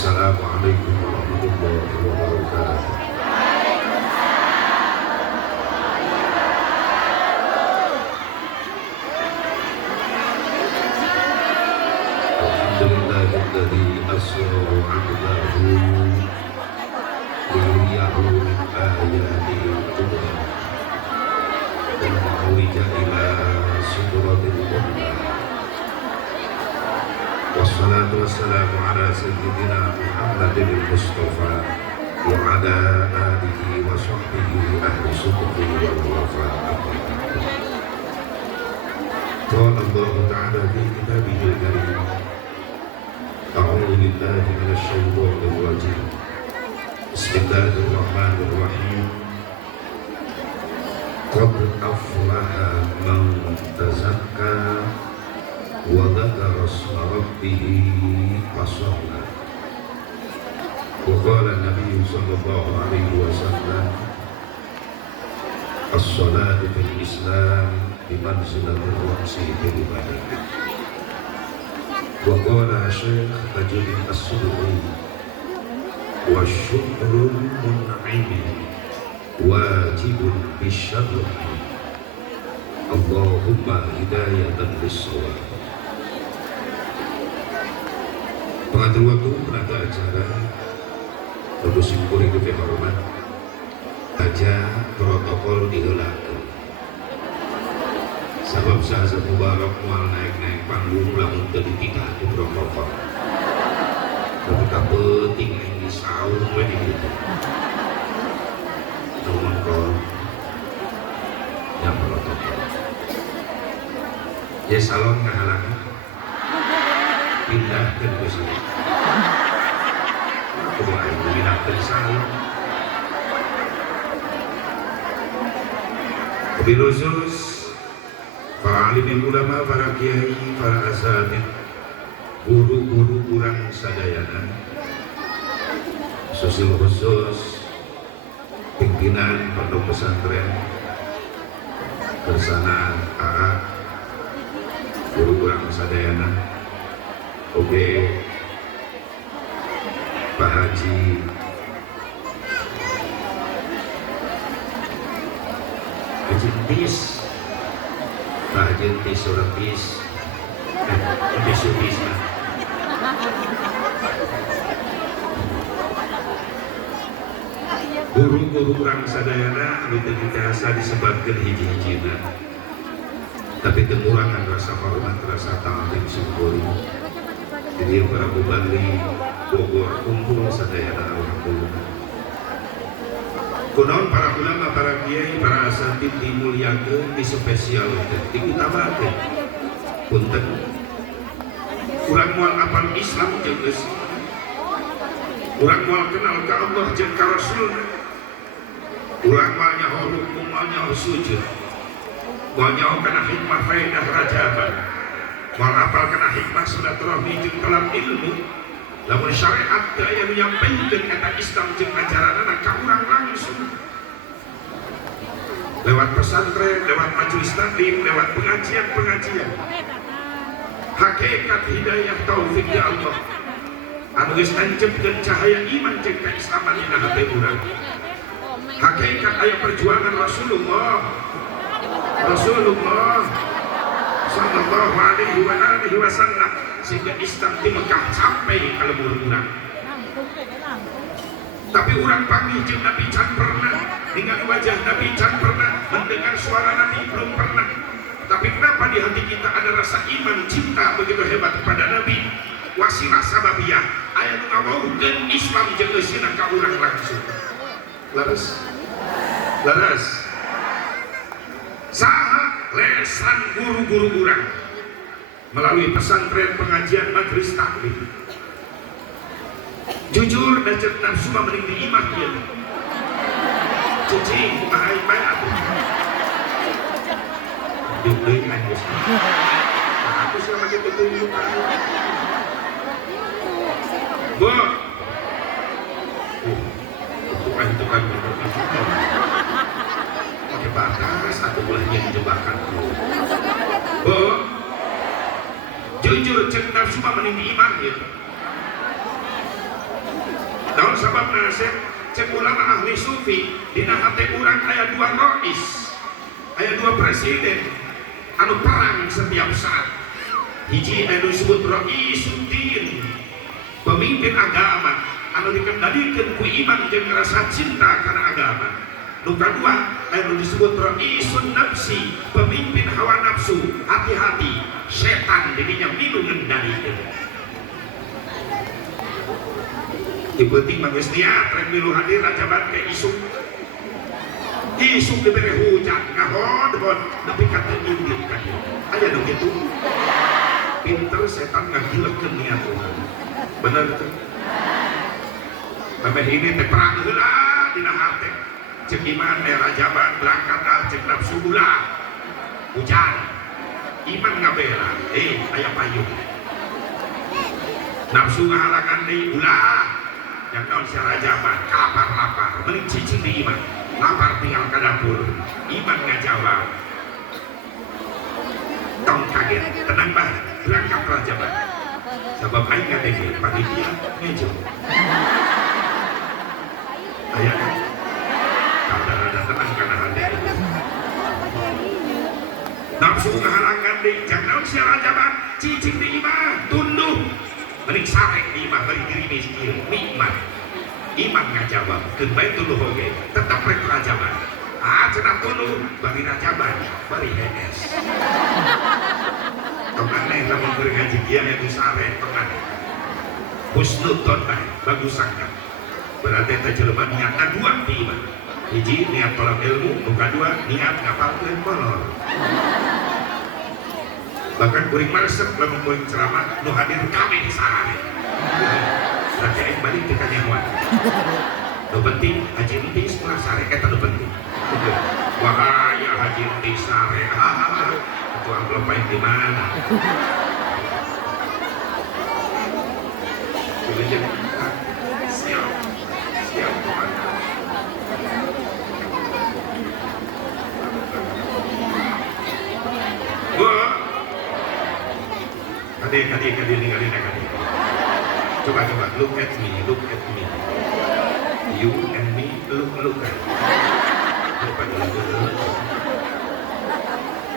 Assalamualaikum warahmatullahi wabarakatuh. Alhamdulillahilladzi asra 'abdahu liyuriyahu min ayatihi kubra wa ma'urija ila sudratil muntaha. Wassalatu wassalamu ala sayyidina Muhammadin al-Mustafa wa ala alihi wa sahbihi ahli sudqi wal wafa. Qala Allah ta'ala fi kitabihil karim, a'udzu billahi minasy syaithanir rajim. Bismillahirrahmanirrahim. Qad aflaha man tazakka wa dzakara isma rabbih fasalla. Wa qala an-nabiy sallallahu alaihi wasallam, as-salatu fil Islam bimanzilatir ra'si fil badan. Wa qala Syekh Tajuddin As-Sudri, wa syukrul mun'imi wajibun bisyarri. Allahumma hidayatan lis-shawab. Pengatur waktu, penata acara, Bapak Simpuri Ketua Hormat, aja protokol dihelakeun. Sabab sahasa mubarak mual naik-naik panggung lamun teu dititah di protokol. Tapi kapenting yang disaur we di ditu. Nuhun kon nya protokol. Ya salon ngahalangan. Pindahkeun ke sini. Kudu aya pindahkeun salon. Wabil khusus para alim ulama, para kiai, para asatidz, guru-guru urang sadayana, sosial khusus pimpinan pondok pesantren bersama AA, guru urang sadayana, oke Pak Haji Tis, Pak Haji Tis, orang Tis, Tis lah. Guru-guru orang sadayana anu teu biasa disebutkeun hiji-hijina, tapi tengurangan rasa hormat, rasa ta'zim syukuri. Jadi para mubali Bogor kumpul sadayana alhamdulillah. Kunaon para ulama, para kiai, para asatidz dimuliakeun, dispesialkeun, diutamakeun. Punten. Urang moal apal Islam jeung geus. Urang moal kenal ka Allah jeung ka Rasulna. Urang moal nyaho hukum, moal nyaho sujud. Moal nyaho kana hikmah faedah rajaban. Moal apal kana hikmah silaturahmi jeung talab ilmu. Lamun syariat teu aya nu nyampengkeun eta Islam jeung ajaranna ka urang langsung. Lewat pesantren, lewat majelis taklim, lewat pengajian-pengajian. Hakikat hidayah taufik ya Allah. Anu geus nancepkeun cahaya iman jeung kaislaman dina hati urang. Hakikat aya perjuangan Rasulullah sallallahu alaihi wa alihi wasallam sehingga Islam di Mekah sampai ka leuwih urang. Tapi urang panggih jeung Nabi can pernah ningali wajah Nabi, can pernah mendengar suara Nabi, belum pernah. Tapi kenapa di hati kita ada rasa iman, cinta begitu hebat kepada Nabi? Wasilah sababiyah aya nu ngawauhkeun Islam jeung geusina ka urang langsung. Leres. Saha lesan guru-guru urang melalui pesantren, pengajian, majelis taklim. Jujur dan cek nafsu mah mending diimah ieu. Cuci kumaha bae atuh. Deui anjus. Aku sama kitu tunjuk. Bo. Tukang pakai batas atau bolehnya jebakan. Bo. Jujur cek nafsu mah mending diimah ieu. sababna cek ulama ahli sufi dina hati urang aya dua rois, aya dua presiden anu perang setiap saat. Hiji anu disebut Raisuddin, pemimpin agama anu dikendalikan ku iman jeung rasa cinta karena agama. Nu kadua anu disebut Raisun Nafsi, pemimpin hawa nafsu. Hati-hati, setan dirinya milu ngendalikeun. Ieu penting bagus niat rek milu hadir rajaban ke isuk. Isuk diberi hujan ngahod-hod nepi ka teu indit ka dieu. Aya nu kitu. Pinter setan ngagilekeun niat urang. Bener teh. Sampai ini teh perang heula dina hate. Cek iman rajaban berangkat cek nafsu ulah. Hujan. Iman ngabela. Aya payung. Nafsu ngahalangan deui ulah. Yang naon si rajaban lapar mending cicing di iman. Lapar tinggal ke dapur. Iman ngajawab. Tong kaget, tenang bah, berangkat rajaban. Sebab aing ngadege panitia ngejo. Aya kan? Kada tenang kana hade. Nafsu ngahalangan deui, jangan si rajaban cicing di iman, tunduk. Mending sarek di iman, beri gerimis ieu, nikmat. Iman ngajawab, keun bae tunduk oge, tetap rek rajaban. Cenah tunduk, bari rajaban, bari hees. Aneh lamun keur ngaji kieu aya sarek tengah. Husnudzon bae, bagus sangat. Berarti eta jelema niatna dua di iman. Hiji niat tolak ilmu, nu kadua niat ngapalkeun kolor. Bahkan kuring maresep lamun kuring ceramah nu hadir kabeh sarare. Berarti aing balik teh ka nyawa. Nu penting haji entis mah sare eta nu penting. Wahaya haji entis sare. Itu amplop baik di mana? Siap. Siap teman. Adik. Coba look at me. You and me look at. Coba dulu.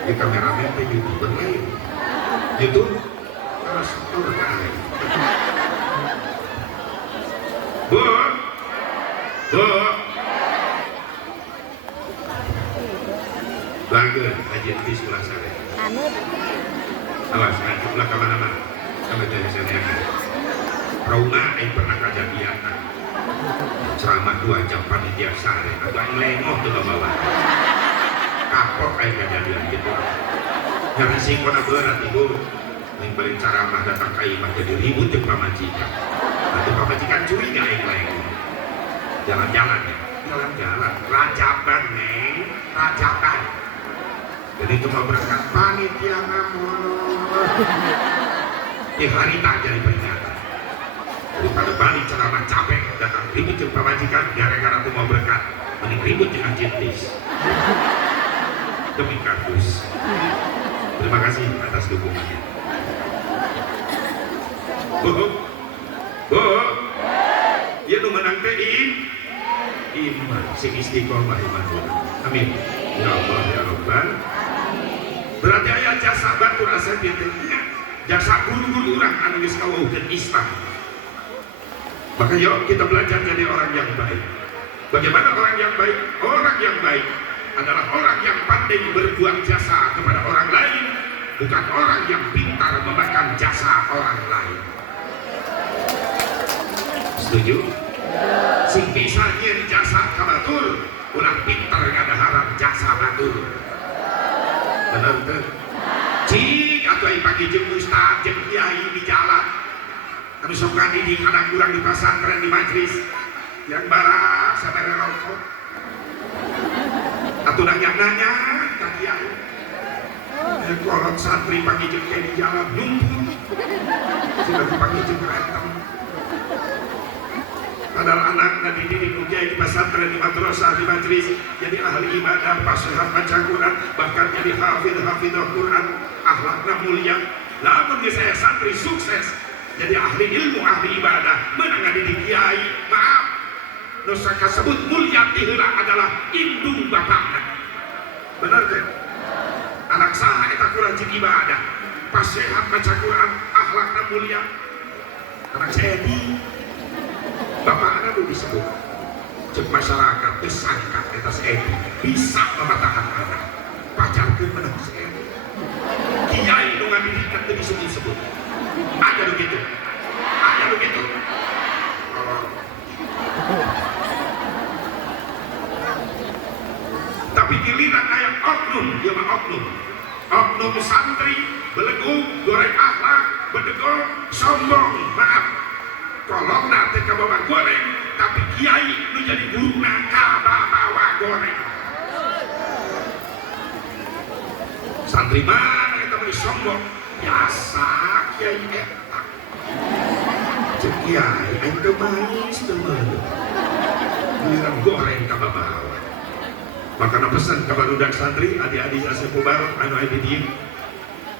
Di kameramen teh YouTuber lain. YouTube terus turun. Bu. Langgeur aja di sebelah sana. Awas, ulah ke mana-mana. Sampai jadi sana. Trauma yang pernah kejadian. Ceramah 2 jam panitia sare. Atau yang lengoh tuh bawa. Kapok yang kejadian gitu. Yang risiko berat ibu. Yang paling ceramah datang ke imah jadi ribut dengan pamajikan. Nanti pamajikan curiga yang lengoh. Jalan-jalan ya. Jalan-jalan. Rajaban neng. Rajaban. Jadi cuma berangkat panitia ngamun. Di hari tak jadi peringatan. Daripada balik ceramah capek datang ribut dengan pamajikan gara-gara tuh mau berangkat. Mending ribut dengan jintis. Demi kardus. Terima kasih atas dukungannya. Bu. Ya nu menang teh iman sing istiqomah iman. Amin. Ya Allah ya Rabbal. Berarti aya jasa batur asa kitu. Jasa guru-guru urang anu geus kawuhkeun Islam. Maka yuk kita belajar jadi orang yang baik. Bagaimana orang yang baik? Orang yang baik adalah orang yang pandai berbuat jasa kepada orang lain, bukan orang yang pintar memakan jasa orang lain. Setuju? Sing bisa nyen jasa ka batur, ulah pintar ngadaharan jasa batur. Benar tuh? Cik atau yang pagi jeung ustaz jeung kiai di jalan. Anu sok di kadang kurang di pesantren di majlis. Yang barak sampai rokok. Atau nanya-nanya ka kiai. Kolot santri pagi jeung kiai di jalan numpuk. Sudah pagi jeung rentem. Padahal anak dididik kiai di pesantren di madrasah di majlis jadi ahli ibadah, fasihat baca Quran, bahkan jadi hafidh Quran, akhlaknya mulia. Lamun saya santri sukses jadi ahli ilmu, ahli ibadah, menang dididik kiai, maaf dosa kasebut mulia tiheula adalah indung bapakna. Bener kan? Anak saha eta ku rajin ibadah, pas sehat baca Quran, akhlakna mulia. Anak saya di bapakna tuh disebut. Cek masyarakat tersangka eta Edi bisa mematahkan anak. Pacarkeun menang Edi. Kiai nu ngadidikan teu disebut-sebut. Ada begitu. Ada begitu. Tapi giliran ayat oknum, dia mah oknum santri belegu goreng akhlak bedegong sombong maaf kolong nanti kabawa goreng tapi kiai lu jadi guru kabawa goreng santri mana kita beri sombong biasa kiai etak cek kiai ente manis teman giliran goreng kabawa. Makanya pesan ke barudak santri, adik-adik asa kubar, anu aya di dieu.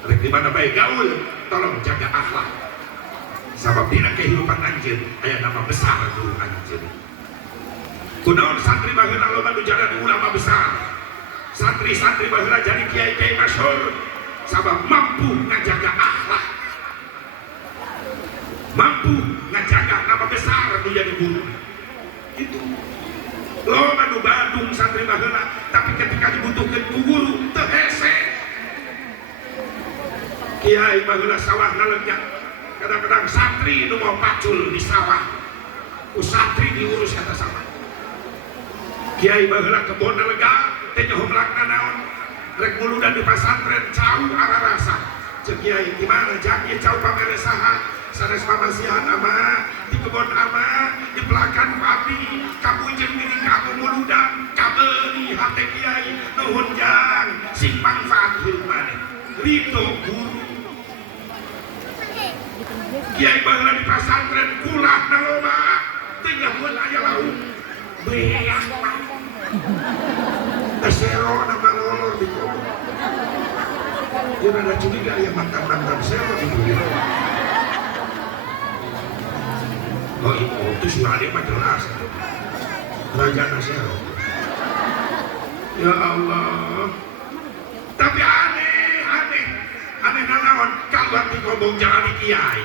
Rek di mana bae gaul, tolong jaga akhlak. Sabab dina kehidupan anjeun aya nama besar guru anjeun. Kunaon santri baheula loba nu jaga ulama besar. Santri-santri baheula jadi kiai-kiai masyhur sabab mampu ngajaga akhlak. Mampu ngajaga nama besar nu jadi guru. Itu loba nu Bandung santri baheula tapi ketika dibutuhkeun ku guru teu hese kiai baheula sawahna lenyap kadang-kadang santri nu mau pacul di sawah ku santri diurus eta sawah kiai baheula kebonna lega teh nyoho melakna naon rek muludan di pasantren cau ararasa ceuk kiai di mana jak ieu cau pamere saha sanes pamasihan ama di kebon ama di belakang papi kamu jeung diri kamu muludan kabeli hate kiai nuhun jang sing manfaat maneh ridho guru kiai baheula di pasantren kulahna loba teu nyahoeun aya lauk beak sero nama lolor di kobon ieu ada curiga aya mantan-mantan sero di dunia. Oh itu suaranya mah jelas Raja Nasero ya Allah tapi aneh nanaon kalau hati ngomong jalani kiai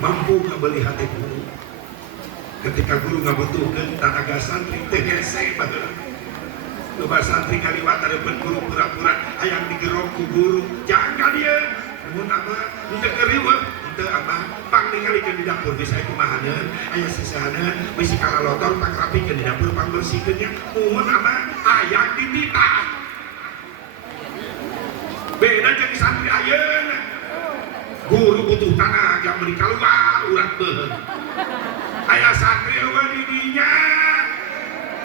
mampu ngebeli hati guru ketika guru ngabutuhkeun tenaga santri teu hese baheula loba santri ngaliwat areupun guru pura-pura hayang digerok ku guru jangan dia mun apa teu keriweuh teu apa pang ningalikeun di dapur geus aya kumahaneun aya sisahaneun bisi kalalotor pang rapikeun di dapur pang bersihkeun nya muhun apa hayang dititah beda jeung santri ayeuna guru butuh tenaga beri keluar urat beuheung aya santri eueuh di dinya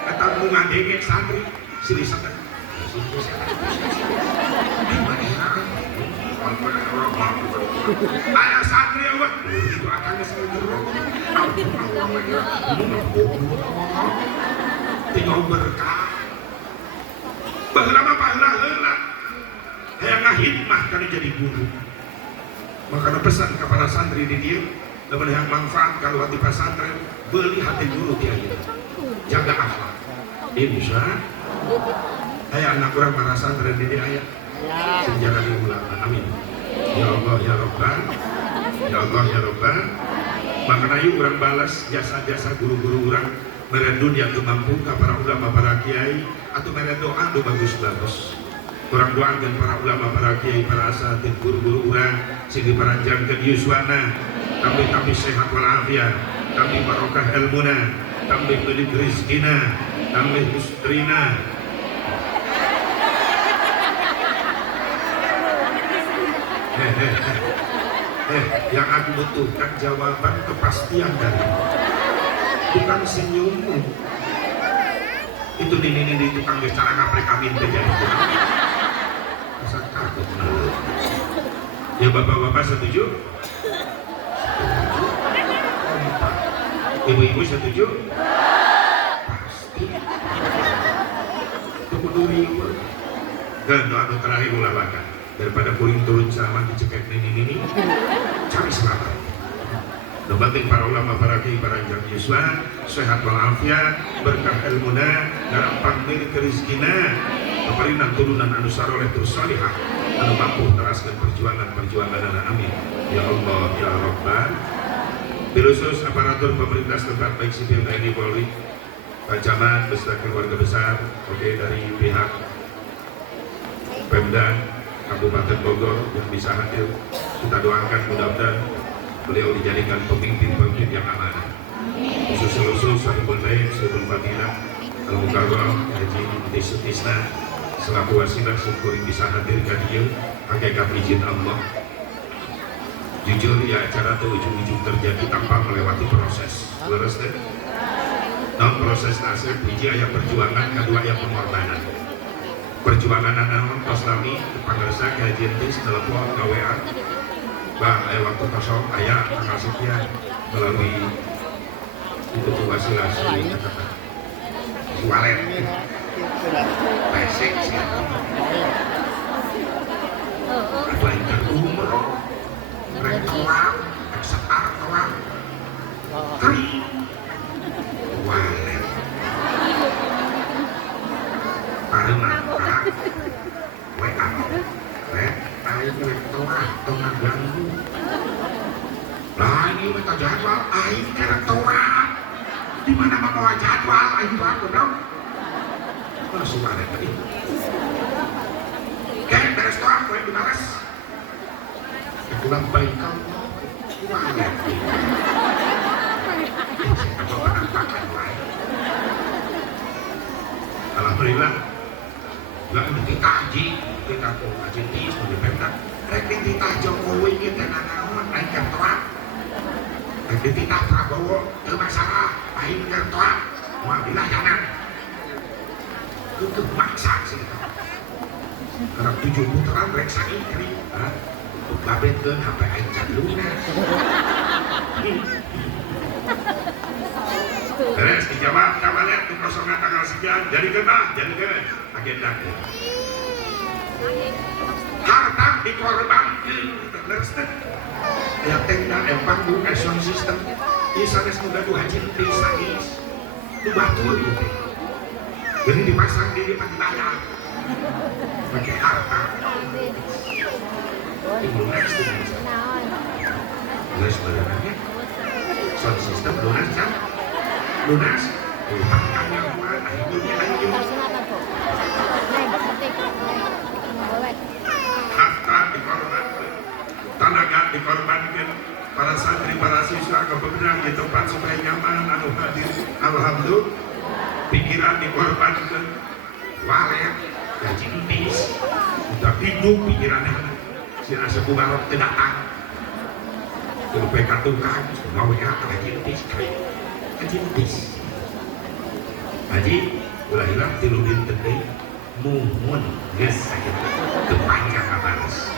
eta nu ngadenge santri silih sadar ayah santri awak itu akan segerok tinggal berkah baheula heula hayang ngahidmah kana jadi guru makanya pesan kepada santri di dieu lamun hayang manfaat kalau di pesantren beli hati guru dia jaga akhlak insya aya anak urang para santren di dieu aya sejarah di ulama amin. Ya Allah ya Rabbah ya Allah ya Rabbah makanya yuk orang balas jasa-jasa guru-guru orang mere dunia tu mampu ka para ulama para kiai atau mere doa tu bagus-bagus orang doakan para ulama para kiai para asatid guru-guru orang sing diparanjangkeun yuswana tapi sehat walafiat tapi barokah ilmuna tapi pedih rizkina tapi ustrina yang aku butuhkan jawaban kepastian dari bukan senyummu itu di tukang cara ngaprek kawin terjadi asal takut ya bapak-bapak setuju? Ibu-ibu setuju? Pasti itu peduli ganto anu terakhir ulawakan daripada puling turun sama dicekek ini cari selamat Nobating para ulama, para kiai, para anjar yuswa, sehat walafiat, berkah ilmuna, gampang milik rezekina, peperinan turunan anu saroleh terus salihah, anu mampu teraskan perjuangan anak amin. Ya Allah, ya Rabbal. Khusus aparatur pemerintah setempat baik sipil TNI Polri, Pak Camat beserta keluarga besar, oke, dari pihak Pemda Kabupaten Bogor yang bisa hadir, kita doakan mudah-mudahan beliau dijadikan pemimpin yang amanah. Khusus Sahibul Baik, Sahibul Fadilah, Al-Mukarram, Haji Tisna, selaku wasilah syukur bisa hadirkan dia, hakikat izin Allah. Jujur ya, acara itu ujung-ujung terjadi tanpa melewati proses. Leres deh. Non proses nasib, hiji aya perjuangan, kedua aya pengorbanan. Perjuangan anak pas lami, pangersa kajian tis, telepon, WA. Bang, aya waktu kosong, aya tanggal sekian melalui itu tuh wasilah sering kata walet, pesek sih. Apa yang terumur? Rek kelam, setar kelam, kering, walet, karena WA, rek, ayo rek kelam, tengah ganggu. Lah ini mereka jadwal, ayo rek kelam, di mana mau jadwal, ayo aku dong. Langsung walet tadi. Kayak beres doang, gue dibalas. Pulang baik kamu walet alhamdulillah nggak dititaji kita tuh ngaji di Pemda rek dititah Jokowi kita nanaon naik kertoak rek dititah Prabowo itu masalah naik kertoak mau dilayanan itu maksa sih karena 7 putaran rek sakit babet ke sampai ancam lunas. Beres dijawab, lihat di kosongan tanggal sekian, jadi ke agenda. Harta dikorbankan, terus ya tenda panggung sound system, ini sanes muda tuh haji disangis, itu batul gitu. Jadi dipasang di depan layar, pakai harta. Lunas tuh lunas sebenarnya sound system lunas kan lunas utangnya mana akhirnya harta dikorbankan tenaga dikorbankan para santri para siswa kebenaran di tempat supaya nyaman anu hadir alhamdulillah pikiran dikorbankan walet gaji bis udah hidup pikirannya sila sa bumarok tinatang tulupay katungkan mawaya kajintis kajintis haji ulah hilang tiludin tende mumun ges sakit kepanjang kabaras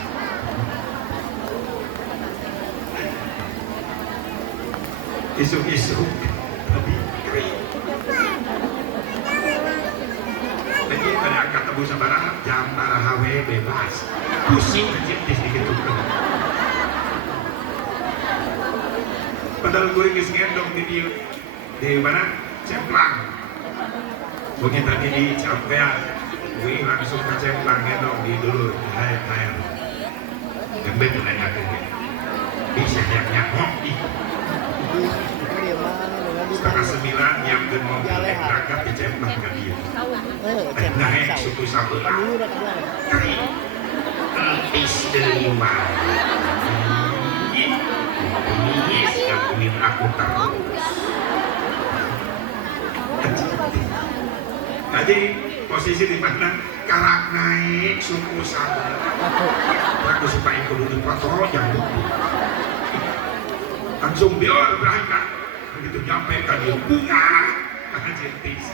isuk-isuk tapi kering lagi pada angkat tebus sabaraha jam barahawe bebas pusing aja sedikit padahal gue ngendong di mana Cemplang mungkin tadi di Capea gue langsung ke Cemplang ngendong di dulu di air yang betul nanya ke gue bisa nyakok setengah 9 yang ke mobil berangkat di Cemplang kan dia naik suku Sabela istimewa ini gabungin aku terus jadi posisi di mana karak naik suku Sabela aku supaya kudu dipotong yang langsung biar berangkat begitu nyampe tadi bunga jentis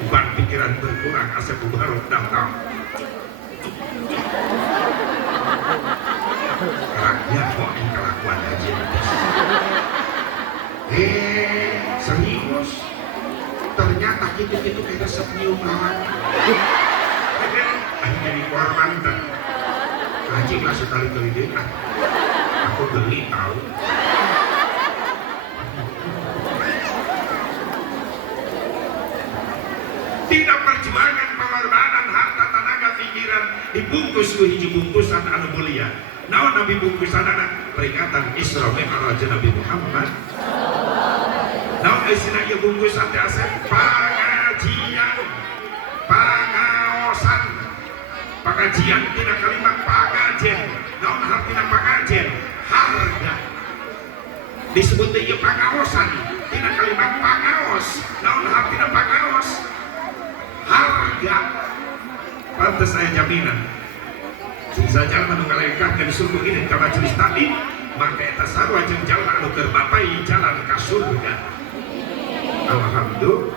bukan pikiran berkurang asal bubar datang karaknya kok yang kelakuan aja serius ternyata gitu-gitu kayak resep nyiuman akhirnya di korban kan haji lah sekali-kali dia aku geli tahu Tina perjuangan pengorbanan harta tenaga pikiran dibungkus ku hiji bungkusan anu mulia. Naon nabi bungkusanana peringatan Isra Mi'raj Nabi Muhammad. Naon isina ieu bungkusan teh asep pengajian, pangaosan. Pengajian tina kalimat pangajen. Naon hartina pangajen? Harga. Disebut ieu pangaosan tina kalimat pangaos. Naon hartina pangaos? Harga. Pantes saya jaminan sisa jalma nu ngalengkah ke surga ini ka majelis taklim maka eta sarua jeung jalma anu keur bapai jalan ka surga. Alhamdulillah.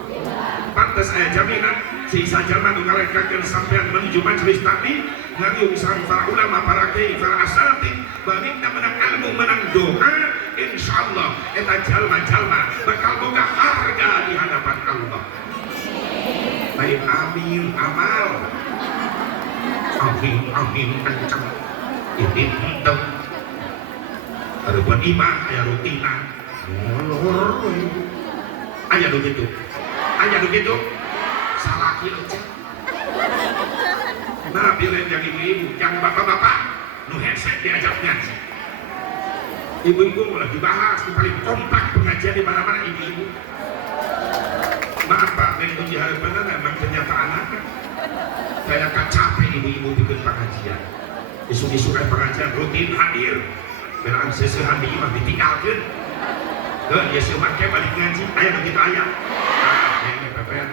Pantes aya jaminan sisa jalma nu ngalengkakeun sampean menuju majelis taklim ngariung sareng para ulama, para kiai, para asatid balikna menang ilmu, menang doa, insyaallah eta jalma-jalma bakal boga harga di hadapan Allah. Baik, amin amal. Amin amin kencang. Ini enteng. Ada buat imah, aya rutina. Molor. Aya nu kitu. Aya nu kitu. Salah kieu. Nah, bilen yang ibu-ibu, yang bapak-bapak, nu headset diajak ngaji. Ibu-ibu mulai dibahas, paling kompak pengajian di mana-mana ibu-ibu. Maaf Pak, yang puji harapan memang kenyataan anak. Saya akan capek ibu-ibu bikin pengajian. Isu-isu pengajian rutin hadir. Belang sesehan di imam ditinggalkan. Ya semakin balik ngaji, ayah begitu ayah. Nah, ini pepen.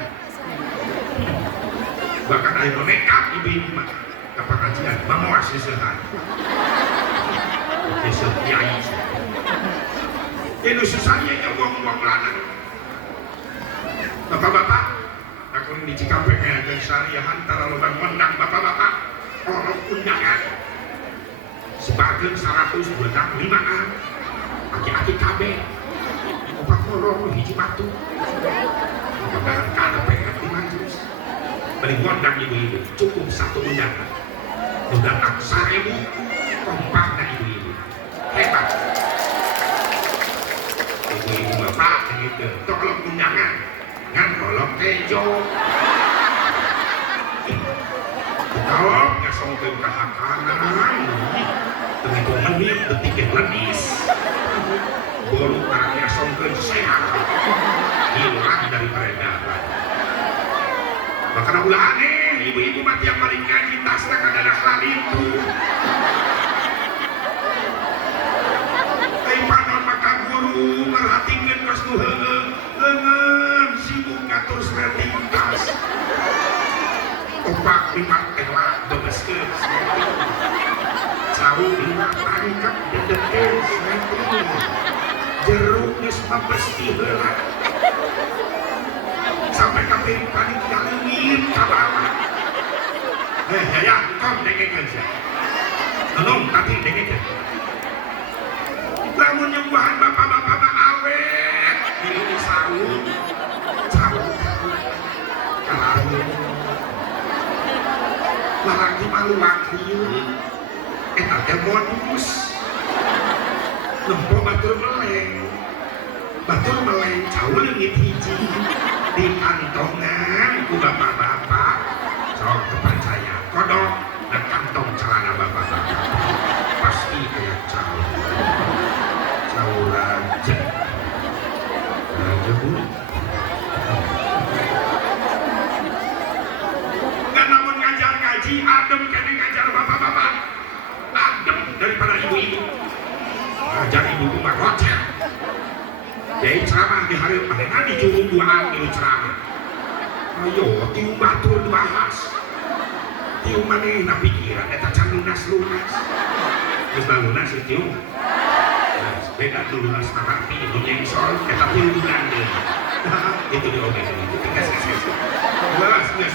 Bahkan ayah nekat ibu-ibu mah ke pengajian, bawa sesehan. Sesehan kiai. Ini susahnya ya uang-uang lanang. Bapak-bapak, aku di Cikampek dan syariah antara lubang mendang bapak-bapak orang undangan sebagian 125 an aki-aki kabe opak ngolong hiji batu kemudian kada pengen di majelis balik ngondang ibu-ibu cukup satu undangan undang aksar ibu kompaknya ibu-ibu hebat ibu-ibu bapak gitu tolong undangan ngan kolok tejo kalau ngasong ke kahakanan begitu menit detik ledis baru karena ngasong ke sehat hilang dari peredaran maka ulah aneh ibu-ibu mati yang paling ngaji tasnya kadang hal itu panon maka guru merhatikan kos tu lengan sibuk ngatur seretingkas opak lima elak bebeskeun jauh lima parikat dedekeun sereting jeruk geus mabesti heula sampai ka piring panitia leungit ka bawah ya kom dengekeun sia tolong tapi dengekeun lamun nyembuhan bapak-bapak mah awet diri sahur sahur kalahin larang malu wakil eta teh modus lempo batur meleng jauh leungit hiji di kantongan ku bapak-bapak sok kepercaya kodok dan kantong celana bapak-bapak pasti kayak jauh raja bu nggak namun ngajar ngaji adem kene ngajar bapak-bapak adem daripada ibu-ibu ngajar ibu-ibu mah rocel jadi ceramah di hari mereka dicurung duaan di ceramah ayo tiung batur dibahas tiung manehna pikiran eta can lunas terus lunas itu beda dulu lunas terapi dunia sol kita tiung gandeng itu diobatin itu gas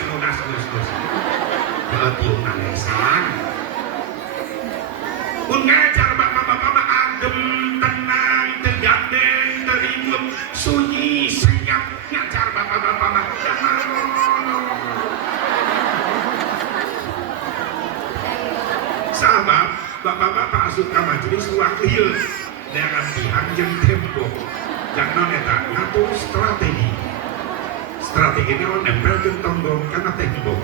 lunas tiung nanesan pun ngajar bapak-bapak adem tenang tergandeng teribut sunyi senyap ngajar bapak-bapak mah sahabat bapak-bapak asup ka majelis wakil dengan pihak jeung tempo jangan eta ngatur strategi Strateginya nempelkan tonggong karena tembok.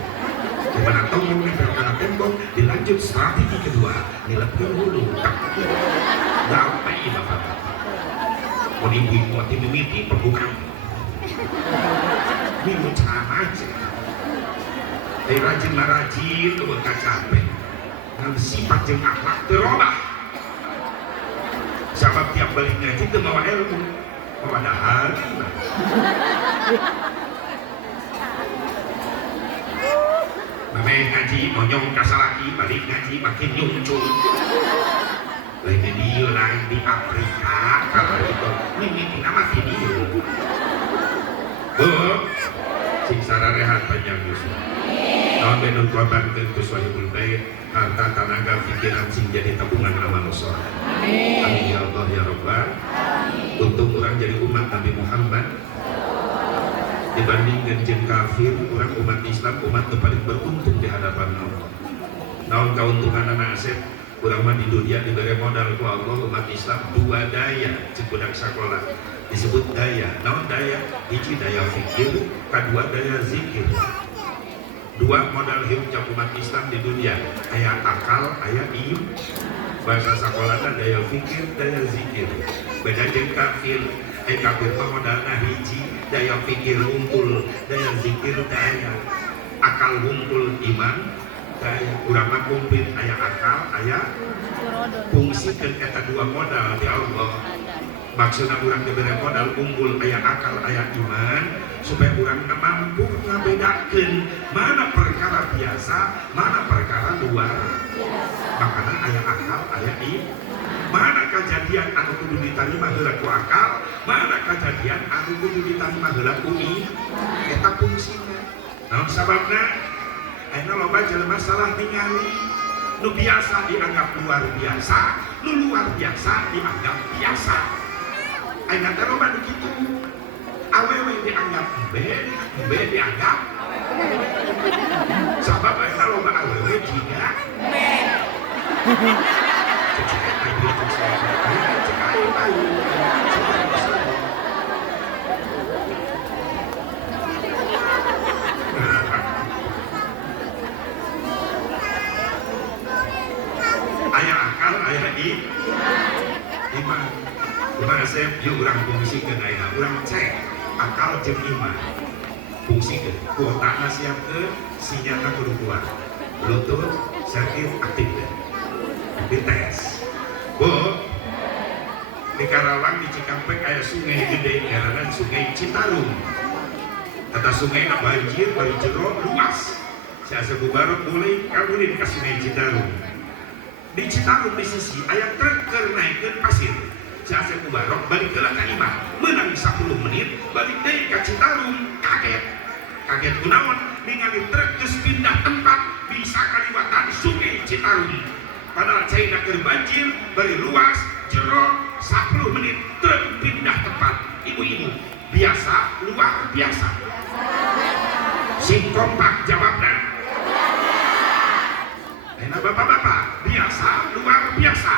Dimana tonggong nempel karena tembok, dilanjut strategi kedua, nilepkan hulu. Gampang bapak-bapak. Mau ibu mau timimiti pembukaan. Ini cara aja. Rajin kebekat capek. Dengan sifat yang akhlak terubah. Sebab tiap balik ngaji itu bawa ilmu, bawa dahar. Mamai ngaji monyong kasalaki, balik ngaji makin nyuncul. Lain video lain di Afrika, kalau itu ini nama video. Sing sararehat panjang Yusuf. Tahun benul korban ke Suhaibul Bait, harta tenaga pikiran sing jadi tabungan amal soleh. Amin ya Allah ya Rabbal. Untuk orang jadi umat Nabi Muhammad dibandingkan jeung kafir, orang umat Islam umat yang paling beruntung di hadapan Allah. Naon kauntungan anak Asep, urang mah di dunia diberi modal ku Allah umat Islam dua daya cekudak sakola disebut daya. Naon daya? Hiji daya fikir, kedua daya zikir. Dua modal hidup jak umat Islam di dunia, aya akal, aya iman. Bahasa sakolana daya fikir, daya zikir. Beda jeung kafir, kafir mah modalna hiji, daya fikir unggul, daya zikir daya. Akal unggul iman, daya urang mah komplit aya akal, aya fungsikeun eta dua modal di Allah. Maksudna urang diberi modal unggul aya akal aya iman supaya urang mampu ngabedakeun mana perkara biasa, mana perkara luar biasa. Makanya aya akal aya iman. Mana kejadian anu kudu ditarima heula ku akal, mana kejadian anu kudu ditarima heula ku iman. Eta fungsina. Naon sababna? Ayeuna loba jelema salah ningali nu biasa dianggap luar biasa, nu luar biasa dianggap biasa. Ayeuna teh loba kitu. Awewe dianggap be dianggap. Sabab ayeuna loba awewe jiga be. Aya akal, aya iman. Kumaha Asep, yuk urang fungsikeun ayeuna, urang cek akal jeung iman. Fungsikeun, kuotana siapkeun, sinyalna kudu kuat. Bluetooth, sirkuit aktifkeun. Dites. Bu, di Karawang di Cikampek aya sungai gede, ngaranna Sungai Citarum. Kata sungai na banjir, bari jero luas. Si Asep Mubarok mulai kabulin ka Sungai Citarum. Di Citarum di sisi aya truk keur naikeun pasir. Si Asep Mubarok balik heula ka imah, meunang 10 menit balik deui ka Citarum, kaget kunaon ningali truk geus pindah tempat bisa kaliwatan Sungai Citarum. Padahal caina keur banjir, bari luas, jero 10 menit truk pindah tempat. Ibu-ibu, biasa luar biasa. Sing kompak jawabna. Enak bapak-bapak, biasa luar biasa.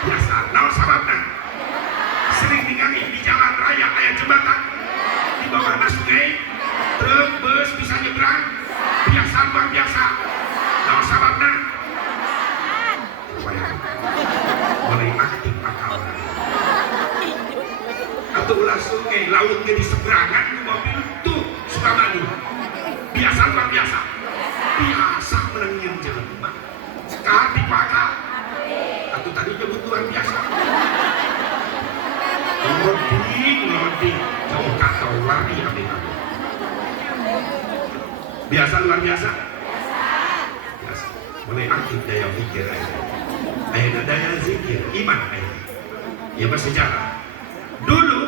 Biasa, naon sababna? Sering ningali di jalan jembatan, di bawah sungai, truk, bus bisa nyebrang, biasa luar biasa. Nah sababna, mulai aktif akal. Atau ulah sungai, laut jadi seberangan ke mobil tuh suka maju. Biasa luar biasa, biasa menangin jelema. Kati pakal, aku tadi nyebut luar biasa. Loading, jauh kacau lari abis-abis. Biasa luar biasa. Biasa. Mulai aktif daya pikir aja. Akhirnya daya zikir, iman aja. Ya bersejarah. Dulu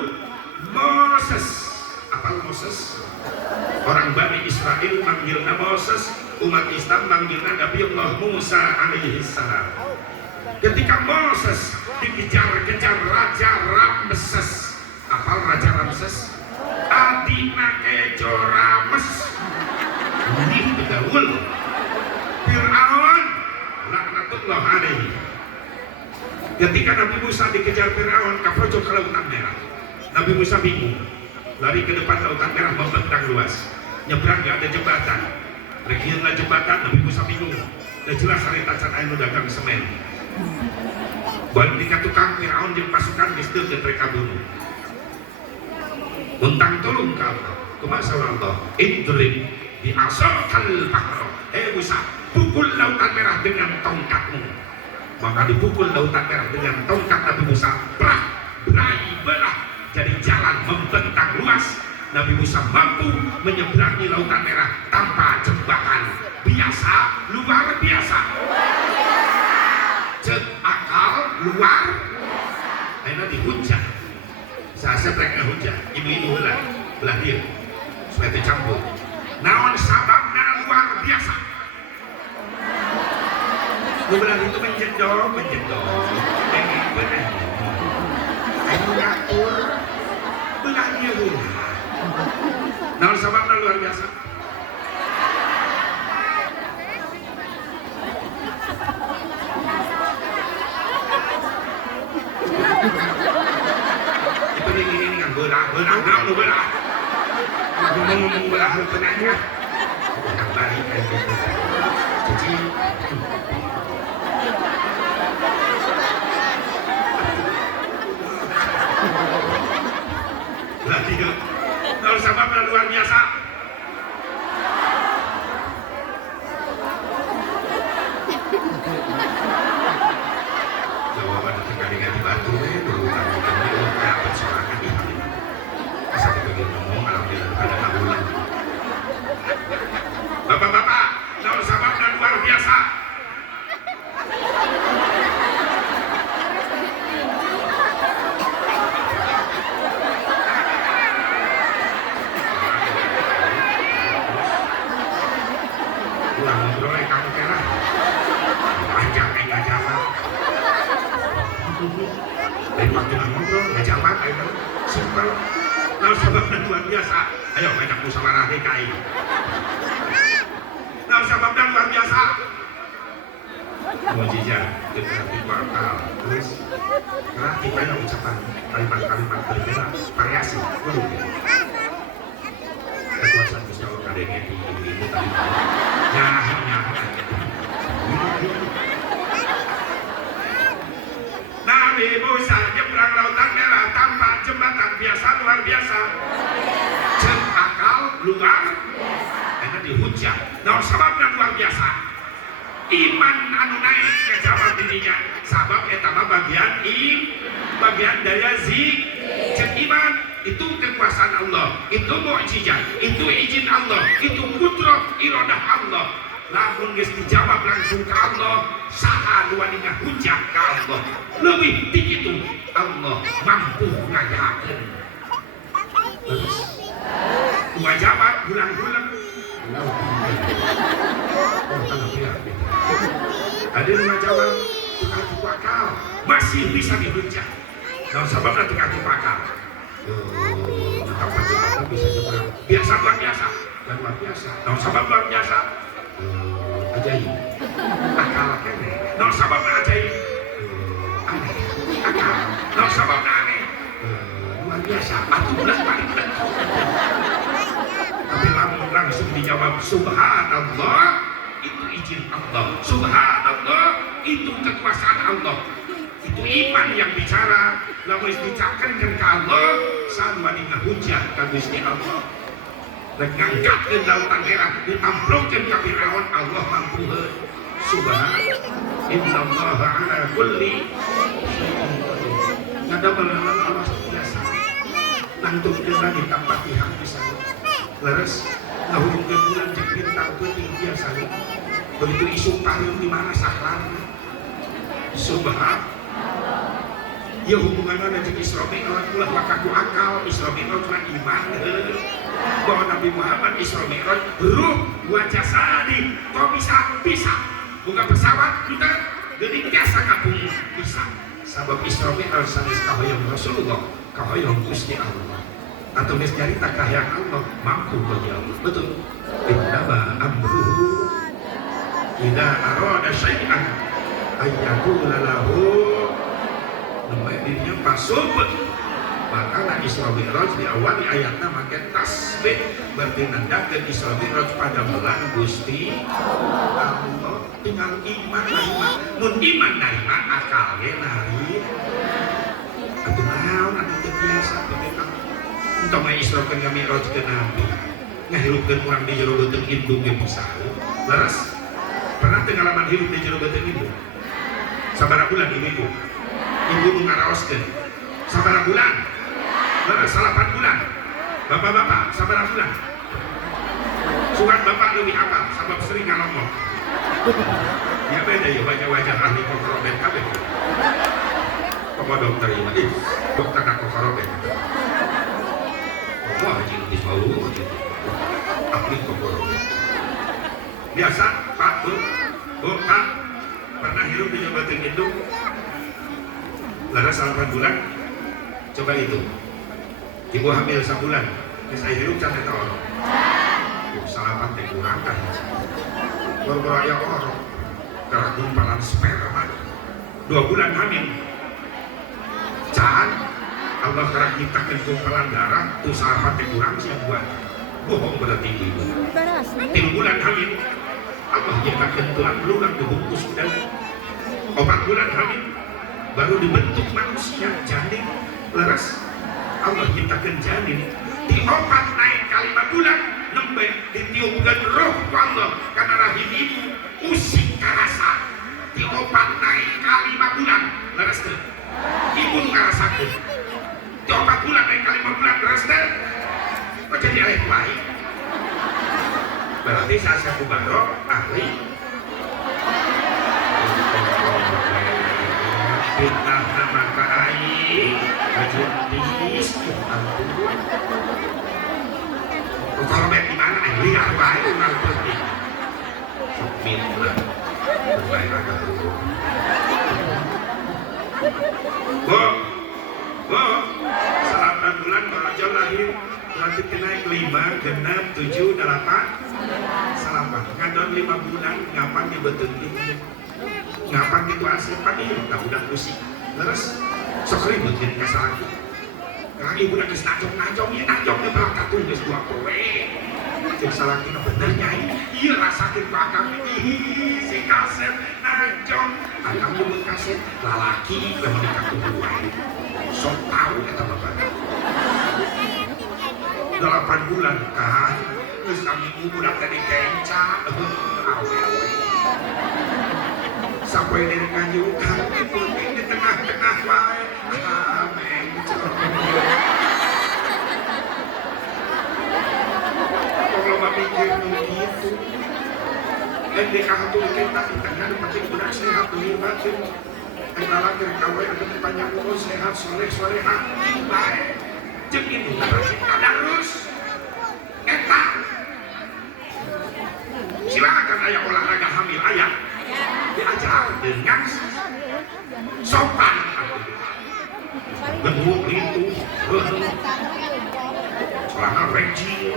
Moses, apa Moses? Orang Bani Israel manggilnya Moses, umat Islam manggilnya Nabi Allah Musa alaihissalam. Ketika Moses dikejar-kejar Raja Ramses, apa Raja Ramses? Adina Kejo Rames, ini begaul Fir'aun, laknatullah alaihi. Ketika Nabi Musa dikejar Fir'aun ke pojok Lautan Merah, Nabi Musa bingung, lari ke depan Lautan Merah membentang luas, nyebrang gak ada jembatan, regional jembatan. Nabi Musa bingung, dan jelas hari tacan air dagang semen. Balik di tukang Fir'aun yang pasukan distil dan mereka bunuh. Untang tolong kau, kemasalah Allah, idrib di asal bahro. Musa, pukul Lautan Merah dengan tongkatmu. Maka dipukul Lautan Merah dengan tongkat Nabi Musa, berai belah, jadi jalan membentang luas. Nabi Musa mampu menyeberangi Lautan Merah tanpa jembatan. Biasa, luar biasa. Cek akal luar. Akhirnya dihujat. Saya mereka hujat. Ibu-ibu belah dia supaya tercampur. Naon sababnya luar biasa. Belah itu menjedok. Belah. Ayo ngatur. Belah dia belah. Naon sababnya luar biasa. Ini kan belah, naon belah. Ngomong belah penanya. Balik aja. Jadi berarti kalau sababnya luar biasa. Jawaban ketika dibantu berulang dapat serangan di hati. Masa kita ngomong alhamdulillah pada bulan. Bapak-bapak, kalau sababnya luar biasa. Kurang ngobrol kamu kira panjang nggak jawab. Dari waktu ngobrol nggak jawab, ayo simpel. Kalau sababnya luar biasa, ayo banyak musyawarah DKI. Kalau sababnya luar biasa, mujizat kita dibakal terus. Karena kita yang ucapan kalimat-kalimat berbeda variasi. Kekuasaan Gusti Allah kadangnya di ibu tadi. Nabi Musa nyebrang Lautan Merah tanpa jembatan, biasa luar biasa. Cek akal luar karena dihujat. Nah sababnya luar biasa. Iman anu naik ke jawab dirinya. Sabab etama bagian daya cek iman. Itu kekuasaan Allah, itu mukjizat, itu izin Allah, itu kudrah iradah Allah. Lamun geus dijawab langsung ke Allah, saha nu wani ngahujat ka Allah. Leuwih ti kitu, Allah mampu ngayakeun. Terus wajawab bulan-bulan. Ada yang ngajawab tukang akal masih bisa dihujat. Nah sababna tukang akal. Kapan jembatan bisa nyebrang biasa luar biasa dan luar biasa. Nah sabab luar biasa ajaib akal kene. Nah sababna ajaib aneh akal. Nah sababna aneh luar biasa, atuh belas balik. Tapi langsung dijawab subhanallah, itu izin Allah. Subhanallah, itu kekuasaan Allah. Itu iman yang bicara. Lamun diucapkan ke Allah, sama dengan hujah ka Gusti Allah. Dan ngangkatkeun lautan merah, ditamplungkeun ka Firaun, Allah mampu. Subhanallahi ala kulli syai'in. Ada balalan Allah biasa. Nangtungkeun lagi tanpa pihak bisa. Leres ngahurungkeun bulan jeung bintang peuting biasa. Begitu isu pareum di mana saklar. Subhanallah. Ya hubungannya dengan Isra Mi'raj ulah wakaku akal. Isra Mi'raj lah iman bahwa Nabi Muhammad Isra Mi'raj ruh wa jasadi kok bisa bukan pesawat kita jadi biasa kapung bisa sabab Isra Mi'raj sanes kahoyong Rasulullah kahoyong Gusti Allah atau geus nyarita kahayang Allah mampu beliau betul innama amruhu idza arada syai'an ayyaqula lahu namanya dirinya pasub makanya Isra Mi'raj diawali ayatnya makin tasbih berarti nandakeun Isra Mi'raj pada bulan Gusti Allah tinggal iman narima mun iman narima akal ge nari atuh naon anu teu biasa begitu entah mah Isra ke Mi'raj ke Nabi ngahirupkeun urang di jero beuteung indung ge bisa leres pernah teu ngalaman hirup di jero beuteung indung sabaraha bulan ibu ibu nu ngaraoskeun sabaraha bulan? Salapan bulan. Bapak-bapak sabaraha bulan? Sugan bapak lebih apa? Sabab sering ngomong. Ya beda ya wajah-wajah ahli kokoroben kabeh. Komo dokter ieu dokter ka kokoroben. Wah haji geus bau haji. Ahli kokoroben. Biasa Pak Bu, Pak pernah hirup di jabatan indung? Laras salapan bulan? Coba itu. Ibu hamil sebulan, saya hirup cantik orang. Salapan teh kurang kan? Baru ya orang, karena gumpalan sperma. 2 bulan hamil. Can, Allah karena ciptakan gumpalan darah, tuh salapan teh kurang siap buat. Bohong berarti ibu. 3 bulan hamil, Allah ciptakan tulang belulang dibungkus dan 4 bulan hamil, baru dibentuk manusia janin. Leres Allah ciptakan janin di 4 naik kali 5 bulan nembe ditiupkan roh Allah karena rahim ibu usik karasa di 4 naik kali 5 bulan leres tuh ibu ngarasakeun di 4 bulan naik kali 5 bulan leres tuh kok jadi alih baik berarti saya kubaro ahli fitnah nama kain ajendis ampun kalau baik di mana liar baik orang penting submitlah berbaik agak dulu bo salapan bulan barajo lahir berarti naik 5, genap, 7, 8 salapan ngadon 5 bulan ngapan dibetutin ngapan gitu asli pagi tak udah pusing terus sok ribut jadi kasar lagi karena ibu nak najong ya najongnya berangkat tuh guys 2 kowe jadi salah kita benernya iya rasakin bakal ini si kaset najong akam dulu kaset lalaki yang menikah kedua sok tahu kata bapak 8 bulan kan terus kami ibu udah tadi kencang awe-awe sampai dari kanjukan ibu di tengah-tengah wae amin kalau bapak mikir begitu dan dikahatu kita di tengah penting budak sehat dilibatin kenalan dari kawai atau panjang umur sehat soleh-solehah baik jeung itu rajin tadarus eta silakan aya olahraga hamil aya diajar dengan sopan bentuk itu celana rejim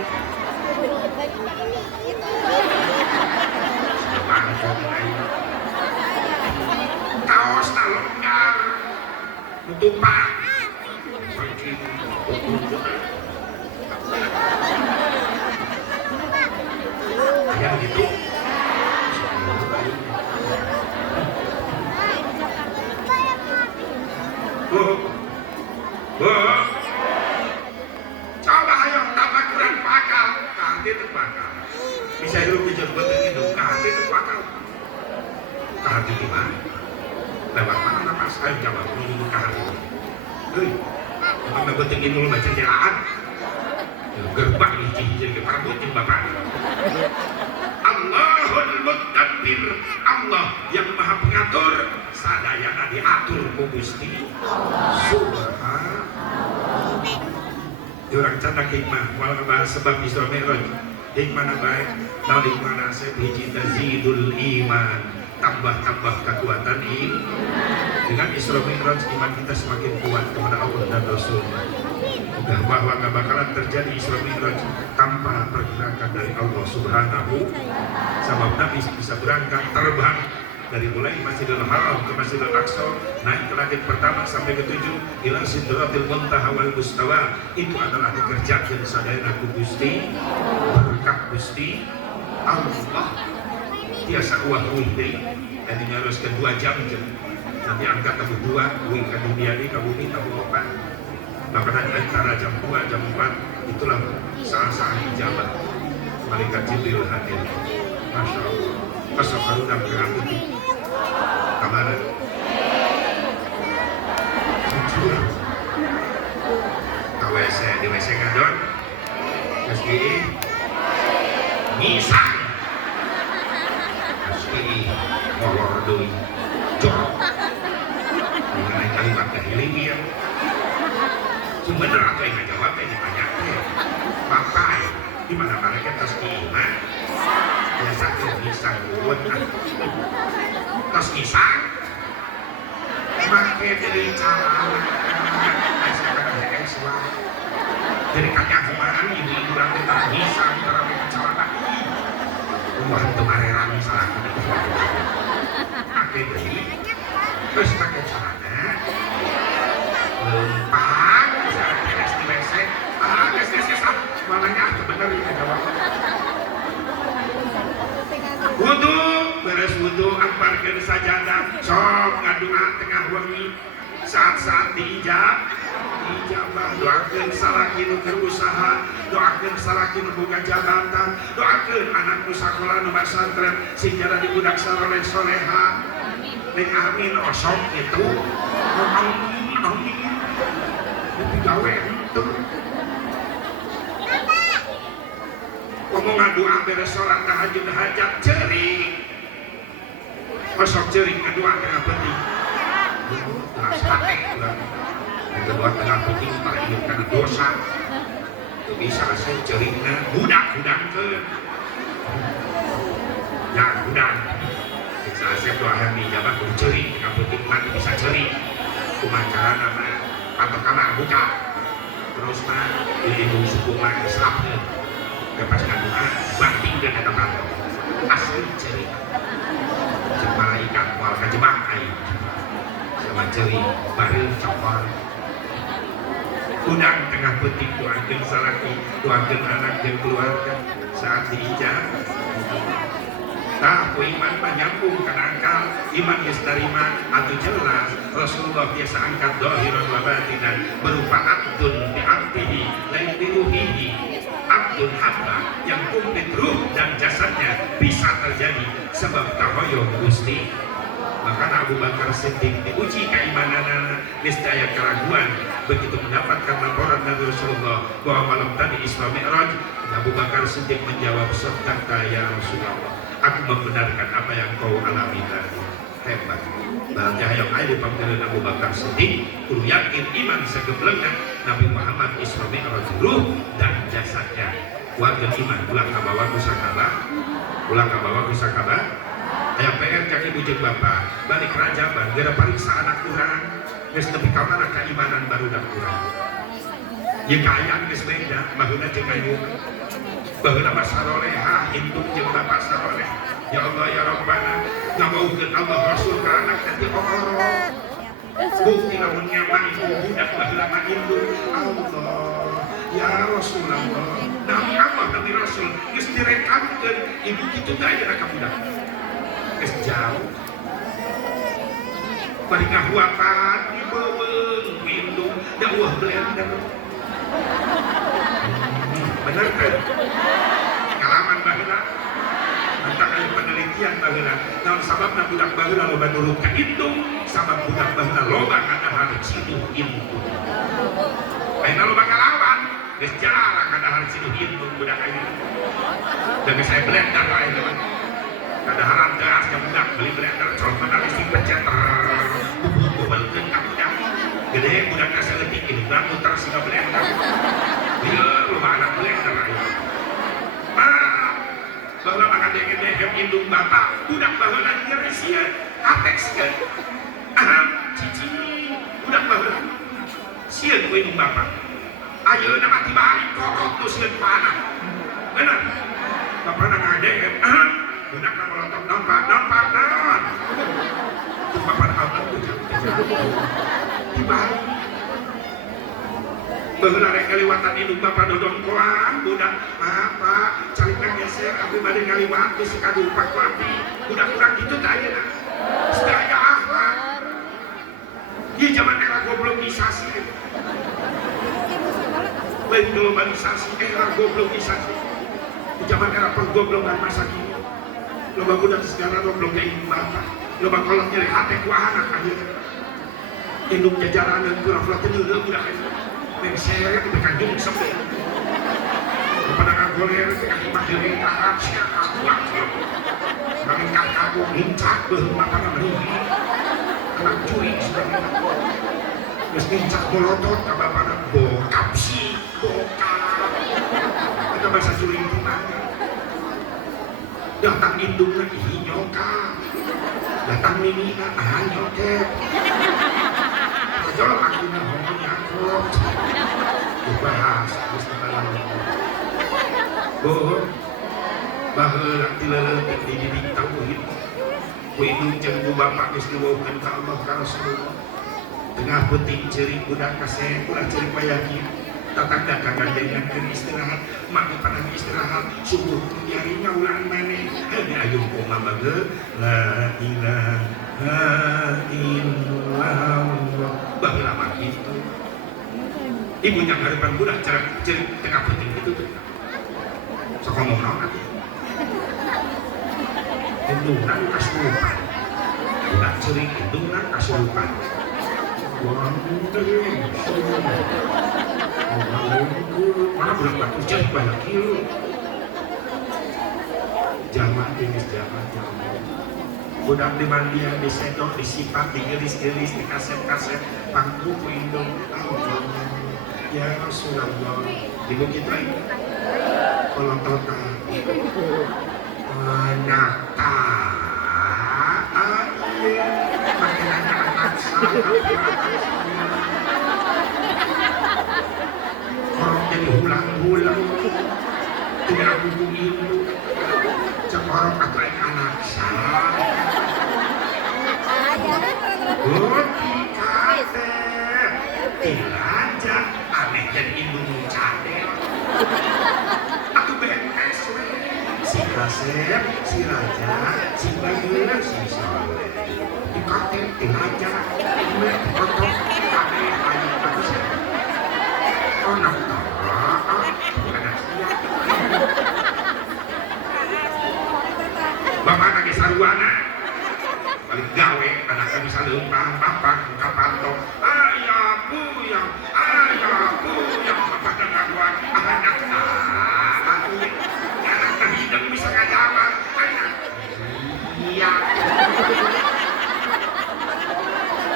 kaos longgar tutupan rejim Kayak begitu. Bu, bu, coba ayo tambah kurang pakal, kanti itu pakal. Bisa dulu dijemput itu, kanti itu pakal. Kanti di mana? Lewat mana nama saya jawab ini kanti. Hei, apa betul ini mulu baca jalan? Gerbang ini jadi perbuatan bapak. Allahul Mudabbir, Allah yang maha pengatur, sadayana diatur ku Gusti Subhanallah. Orang candak hikmah, walau bahas sebab Isra Mi'raj. Hikmah baik, naon hikmah nasib hiji tazidul iman, tambah-tambah kekuatan iman. Dengan Isra Mi'raj iman kita semakin kuat kepada Allah dan Rasulnya. Bahwa gak bakalan terjadi Isra Mi'raj tanpa pergerakan dari Allah Subhanahu. Sebab Nabi bisa berangkat terbang dari mulai Masjidil Haram ke Masjidil Aqsa, naik ke langit pertama sampai ke 7 ila Sidratil Muntaha wal Mustawa. Itu adalah dikerjakan sadayana ku Gusti, berkat Gusti Allah. Tiasa uah uih deui dan dinyaroskeun 2 jam nanti angkat tabu 2 uih ka dunia di ka bumi tabu 4. Maka antara jam 2 jam 4 itulah saat-saat ijabah malaikat Jibril hadir. Masya Allah. Masuk harudam kerang putih kamar jujur ke WC di WC ngadon terus di misang terus di ngolor doi jorok mengenai kalimat kehilingan bener apa yang ngajawab yang ditanyakan papai di mana mereka terus diiman biasa kisang buat terus kisang pakai dari cara dari kacang kemarin ibu-ibu orang tetap kisang cara mencawakan rumah itu areran salah pakai dari terus pakai celana lempang beres di WC kes malahnya bener ya jawab wudu beres wudu amparkeun sajadah sok ngadua tengah wengi saat-saat diijabah doakeun salaki nu keur usaha doakeun salaki nu boga jabatan doakeun anak nu sakola nu pesantren sing jana di budak saleh soleha ning amin osok itu amin tapi gawe itu ngomong ngadua beres sholat tahajud hajat ceri masuk ceri ngadua tengah penting tengah sate yang kedua tengah penting para hidup karena dosa itu bisa saya cerina budak-budak ke ya budak bisa saya doa hari jabat ceri tengah penting mati bisa ceri kumacara nama atau kamar buka terus mah ibu suku mah Islamnya lepas ngadua banting dan ada apa asli ceri malaikat wal kajebak air sama ceri baru cokor udang tengah petik doakan salaki doakan anak dan keluarga saat diijab tak iman menyambung ke angkal iman istarima atau jelas Rasulullah biasa angkat dohiron wa batinan berupa abdun bi'abdihi lain diruhihi abdul hamba yang kumplit ruh dan jasadnya bisa terjadi sebab tahoyo Gusti. Maka Abu Bakar Siddiq diuji keimananana niscaya keraguan begitu mendapatkan laporan dari Rasulullah bahwa malam tadi Isra Mi'raj. Abu Bakar Siddiq menjawab sadaqta ya Rasulullah, aku membenarkan apa yang kau alami tadi. Hebat bahwa yang ada panggilan Abu Bakar Siddiq kudu yakin iman segeblengan Nabi Muhammad Isra Mi'raj ruh dan jasadnya warga iman ulang kabawa kusakaba aya PR kaki bujeng bapak balik rajaban gara pariksa anak kurang geus nepi ka mana keimanan barudak kurang ye kaayaan geus beda baheula jeung ayu baheula mah saroleha induk jeung bapak saroleh ya Allah ya Rabbana ngabaukeun Allah Rasul ka anak teh orok bukti lamun nyaman itu budak baheula mah indung. Allah ya Rasulullah nabi Allah nabi Rasul geus direkamkeun ibu kitu teh aya ka budak geus jauh bari ngahuapan dibeuweung ku indung dakwah blender bener kan pengalaman baheula tentang aya penelitian baheula naon sababna budak baheula loba nurut ka indung sabab budak baheula loba ngadahar ciduh indung ayeuna loba ngalawan geus jarang ngadahar ciduh indung budak ayeuna da geus aya blender ayeuna mah kadaharan teras ka budak beli blender colok listrik pencet bubulkeun ka budak gede budak kaseutik indung muter siga blender ieu loba anak blender ayeuna baheula makan dehem indung bapak budak baheula nyeri sieun atexkeun cici budak baheula sieun ku indung bapak ayeuna mah tibalik korot tu sieun ku anak bener bapana ngadehem budak na melotot nampak naon tu bapak apa tu tibalik baheula rek kaliwatan indung bapak dodongkoan budak bapak calika geser abdi bade ngaliwat geus kadumpak ku abdi budak urang kitu teh ayeuna sedaya akhlak di zaman era globalisasi lain globalisasi era globalisasi di zaman era pergoblokan masa kini loba budak segala goblok ka indung bapak loba kolot nyeri hate ku anak ayeuna indung jajaraneun pura-pura teu nyeureum budak ayeuna seret itu kan jung sampai pada ngagoler kaki mandiri tahap siap akuat makin kakakku ngincak bahwa apa namanya anak cuy terus ngincak molotot ke bapak bokap sih bokap itu bahasa cuy itu mana datang indung lagi nyokap datang mimina nyokap jolok aku ngomongnya kok dibahas terus boh baheula tileuleut dididik tauhid ku indung jeung ku bapak geus diweukeun ka Allah ka Rasulullah tengah peuting ceurik budak kaseh ulah ceurik bayaki tatangga kagandengan keur istirahat mak panah istirahat subuh nyari nyaulan maneh heuh aya kumaha bageul la ilaha illallah baheula mah kitu ibu nya ngarepan budak cara ceurik tengah peuting kitu teh sok ngomong naon atuh indungan kasurupan budak ceurik indungan kasurupan mana budak batu ceurik banyak kieu zaman geus zaman budak di mandian, disedot, disipak, digelis-gelis, di kaset-kaset pangku ku indung Allah ya Rasulullah ibu kita ini kolong total nyata makin anak orang jadi hulang-hulang tidak hubung indung seorang atau anak saya kate dilanja aneh dan indung cadel aku beres si kasep, si raja, si bageula, si soleh di kate dilanja ini potong kate ayu bagus anak anak siap bapak lagi sarwana balik gawe anaknya bisa lempang bapak buka pantong ayah buyang bapak dan ngaguan anak hidung bisa ngajawab anak iya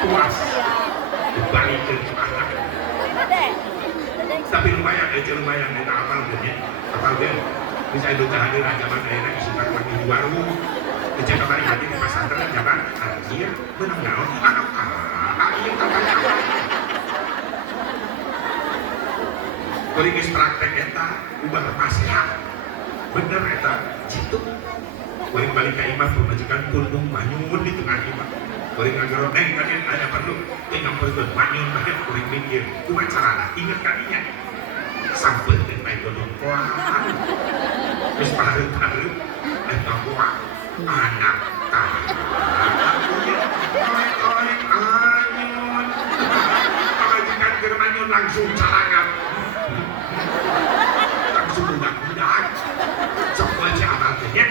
puas dibalik ke anak tapi lumayan aja lumayan kita apal kan bisa itu hadir zaman daerah isukan lagi di warung kecil kemarin hadir di pesantren zaman anjir menang naon anak iya katanya apa kuring geus praktek eta ubah nasihat bener eta situ kuring balik ka imah pemajikan pundung manyun di tengah imah Kuring ngageroneng kalian ada perlu tinggal perlu manyun banget kuring mikir cuma carana ingat kalinya sampai dan main gunung kuat terus parut-parut dan kuat anak tak oleh anyun pengajikan germanyun langsung carangan langsung budak-budak sok aja abalnya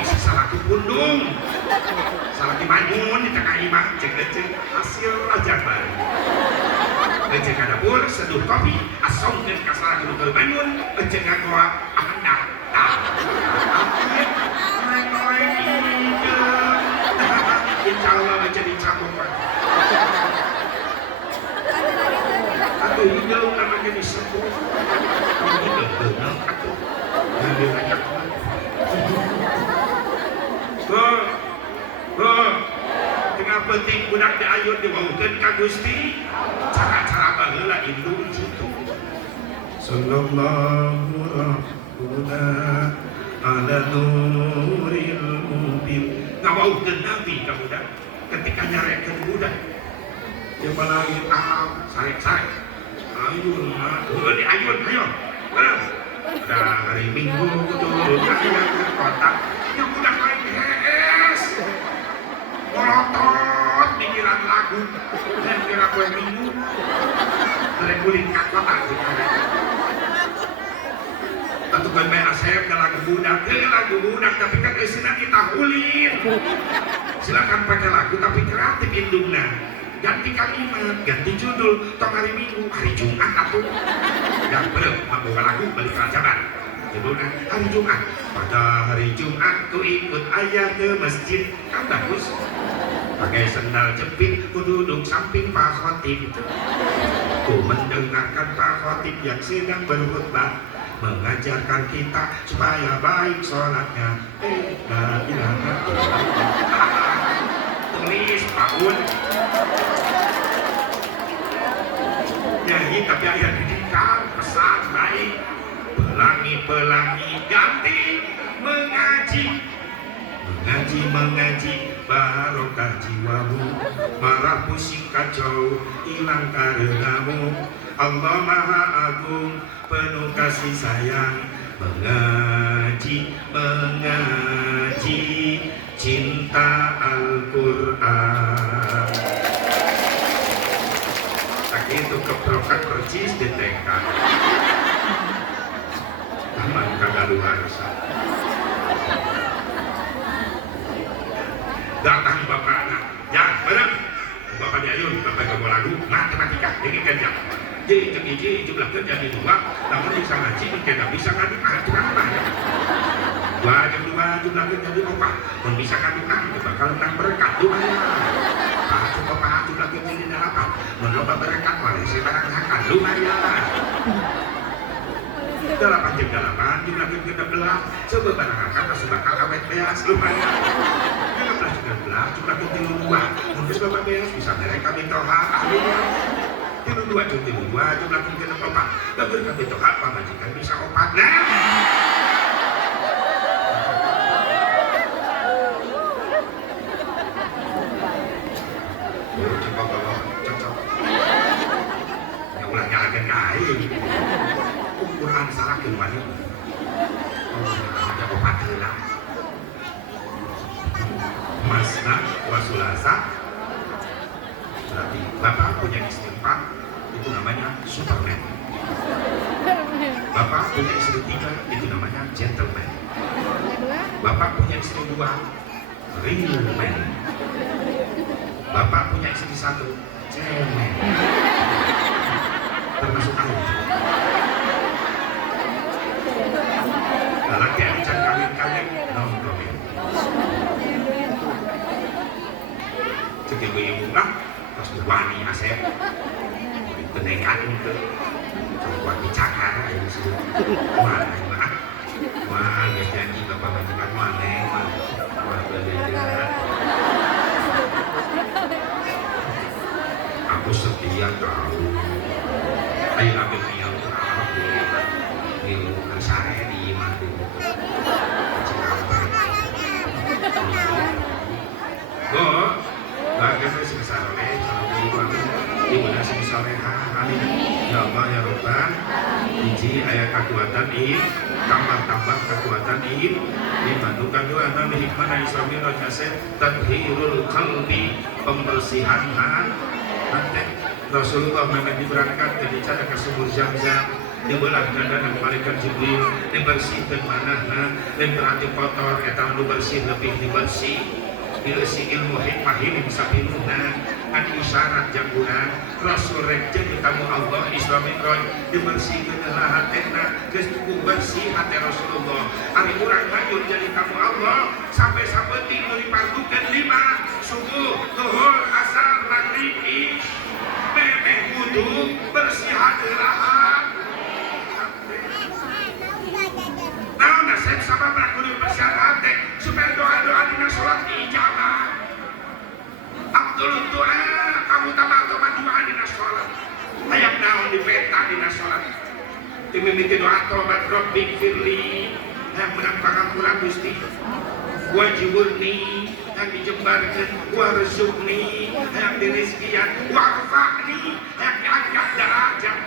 bisa salah pundung salah dimanyun di tengah imah cek hasil raja baru cek ada pur seduh kopi asongkeun ka salah kudu germanyun cek ngagoa anak tak insya Allah menjadi cabung atau hidau namanya disebut hidau benar atau ngambil aja tengah penting budak diayun diwaukeun ka Gusti cara-cara baheula indung jitu sallallahu rabbuna ala nuril mubin ngawaukeun nabi ka budak ketika nyarekeun budak dia palagi sarek-sarek ayun diayun ayo ada hari Minggu turun ayat ke kota yang budak lain hees molotot pikiran lagu dan kira kue Minggu terguling ke kota atau kan main asep ke lagu budak tapi kan isinya kita ulin silakan pakai lagu tapi kreatif indungna ganti kalimat, ganti judul tong hari Minggu, hari Jumat atau yang belum membawa lagu balik kerajaan judulnya hari Jumat pada hari Jumat ku ikut ayah ke masjid kan bagus pakai sendal jepit ku duduk samping Pak Khotib ku mendengarkan Pak Khotib yang sedang berkhutbah mengajarkan kita supaya baik sholatnya la ilaha illallah tulis Pak Un nyanyi tapi ayat didikan pesan baik pelangi ganti mengaji barokah jiwamu marah pusing kacau hilang karenamu Allah Maha Agung penuh kasih sayang mengaji cinta Al-Quran tak itu keprokan percis di TK taman kadaluarsa datang bapak anak ya bareng bapak diayun bapak kamu lagu matematika ini kerja jadi jumlah kerja di dua namun bisa ngaji tidak bisa ngadu aturan apa ya dua jumlah kerja di opat pun bisa ngadu bakal menang berkat lumayan coba jumlah kerja di delapan menambah berkat wali sebarang akan lumayan 8 jam 8 jumlah kerja 12 coba barang akan masuk bakal awet beas lumayan 13 jumlah kerja 2 mungkin bapak beas bisa mereka mintoha ahlinya tilu 2 jumlah kerja 4 gak berikan mintoha pamajikan bisa opat nah coba bawa cocok yang ulangnya agen kain ukuran salah kembali ada opat hilang masna wasulasa berarti bapak punya istri 4 itu namanya Superman bapak punya istri 3 itu namanya gentleman bapak punya istri 2 real man bapak punya istri 1 cemen termasuk aku laki acan kawin no problem cek ibu lah terus wani asep penekan itu wani cakar ayo sih wah ya janji bapak majikan mana wah berbeda aku setia kau ayo ambil niat nilu kesare di madu aya kekuatan tambah kekuatan iman. Kedua adalah hikmah Islami al-Kasir tadhirul qalbi, pembersihan hati. Rasulullah memang diberangkat dari cara ke sumur Zam-Zam, dibelah dan malaikat Jibril, dibersihkan manahna, dan berarti kotor, eta nu bersih lebih dibersih. Bila si ilmu hikmah ini sapinuhna kan isyarat jamburan Rasul rek jadi tamu Allah Islam Mi'raj dibersihkeun heula hatena geus cukup bersih hati Rasulullah. Ari urang maju jadi tamu Allah sampai sabeting nu dipardukeun 5 subuh, zuhur, asar, maghrib, isya. Memeh kudu bersih hati lahan. Nah, nasib sama kudu bersih hati supaya doa-doa dina sholat diijabah. Abdul doa kamu tamat doa dina sholat. Hayang naon di peta dina sholat. Timimiti doa tobat Rabbik firli yang menampakkan kurang Gusti. Wajibulni yang dijembarkan, warzuqni yang dirizkian, warfa'ni yang diangkat derajat.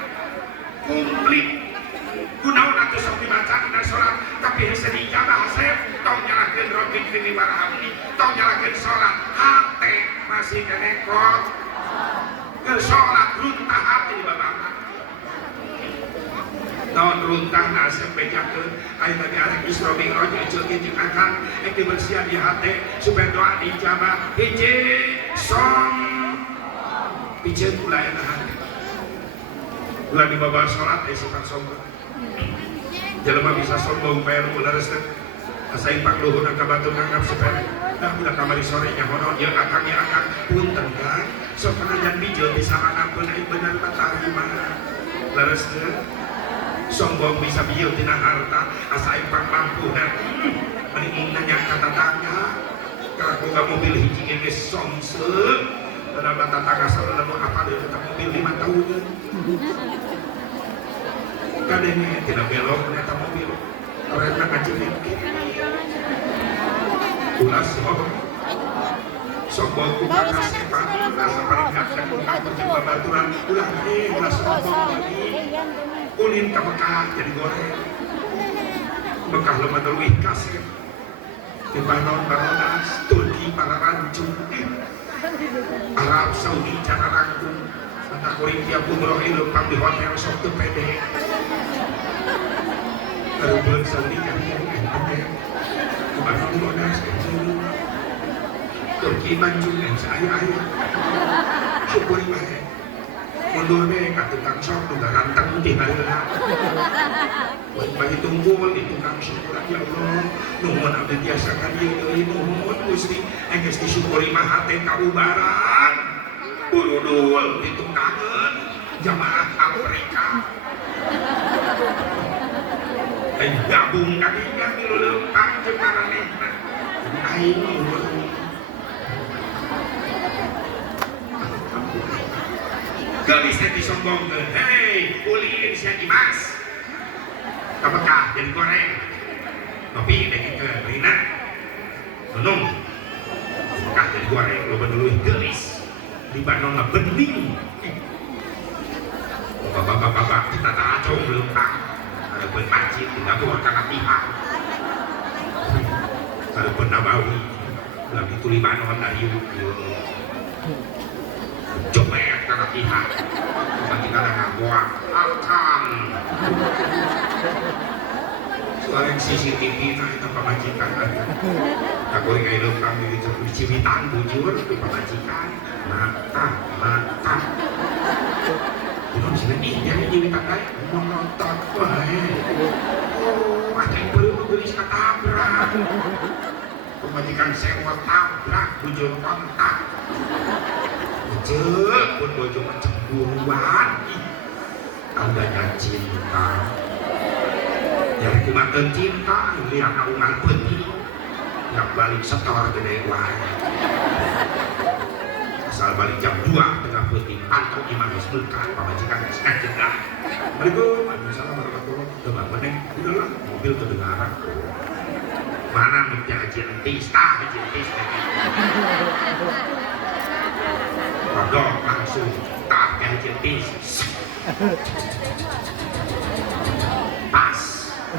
Komplit. Kunaon atuh sok dibaca dina sholat tapi hese diijabah hasep tong nyalakeun Rabbik firli warhamni, tong nyalakeun sholat hate masih kenekot ke sholat runtah hati di babana. Naon runtah nasib bejakeun aya tadi arek Isra Mi'raj jeung jeung akan dibersihan di hati supaya doa diijabah. Hiji pijeun ulah hati. Ulah di babak sholat sifat sombong. Jelema bisa sombong peru lereskeun asa impak luhur ka batu ngangkap sepele. Dah udah kamari sore nya hono ieu akangnya akang punten kan. Sok panajan bijil bisa ngangapkeun ai bener katarima. Lereskeun sombong bisa bijil tina harta asa impak mampu dan mending nanya kata tanya. Kalau boga mobil hiji geus somse. Padahal tetangga salana nu apa deui mobil 5 tahun. Kadene tidak belok ternyata mobil orang ngajilin ulas sombong kumaha kasepan rasa peringkat dan kumaha babaturan ulah ulah sombong lagi ulin ka Mekah jadi goreng Mekah lemah terwih kasep di Baronas Turki para rancung Arab Saudi cara rangkum anak kuring tiap umroh ilu pang di hotel sok teu pede. Kalau bulan Saudi kan pede. Kumaha Baronas Turki manjung yang saya syukur bae. Mundur bae ka tukang sok nu garanteng di baheula. Bagi tunggul di tukang syukur ya Allah. Nuhun abdi biasa ka dieu deui nuhun Gusti enggeus disyukuri mah hate kaubaran. Burudul ditunggangan jamaah Afrika gabung kadinya milu lempang jemaranehna aing geus disombongkeun hei ulin sia Dimas ka Mekah jadi goreng tapi dengkeun rina nunung Mekah jadi goreng loba duluh geulis di Bandung bening bapak-bapak kita tacong lempang ada pun masjid tidak boleh latihan ada pun Nabawi lagi tu Libanon dari comet latihan bagi kita ngabuat alkan soalnya CCTV nah itu pemajikan tak boleh kayak lempang di Cibitan bujur di pemajikan mata belum sebenarnya ini pakai menonton oh ada yang perlu beli tabrak pemajikan sewa tabrak bujur kontak cek pun bojo cemburuan tandanya cinta jadi kumakan cinta lihat naungan peti yang balik setor gede wae asal balik jam 2 tengah putih pantau iman muslimkan pemajikan sekat jeda Assalamualaikum Waalaikumsalam warahmatullahi wabarakatuh meneng udahlah mobil kedengaran mana minta haji entis kodok langsung tak haji entis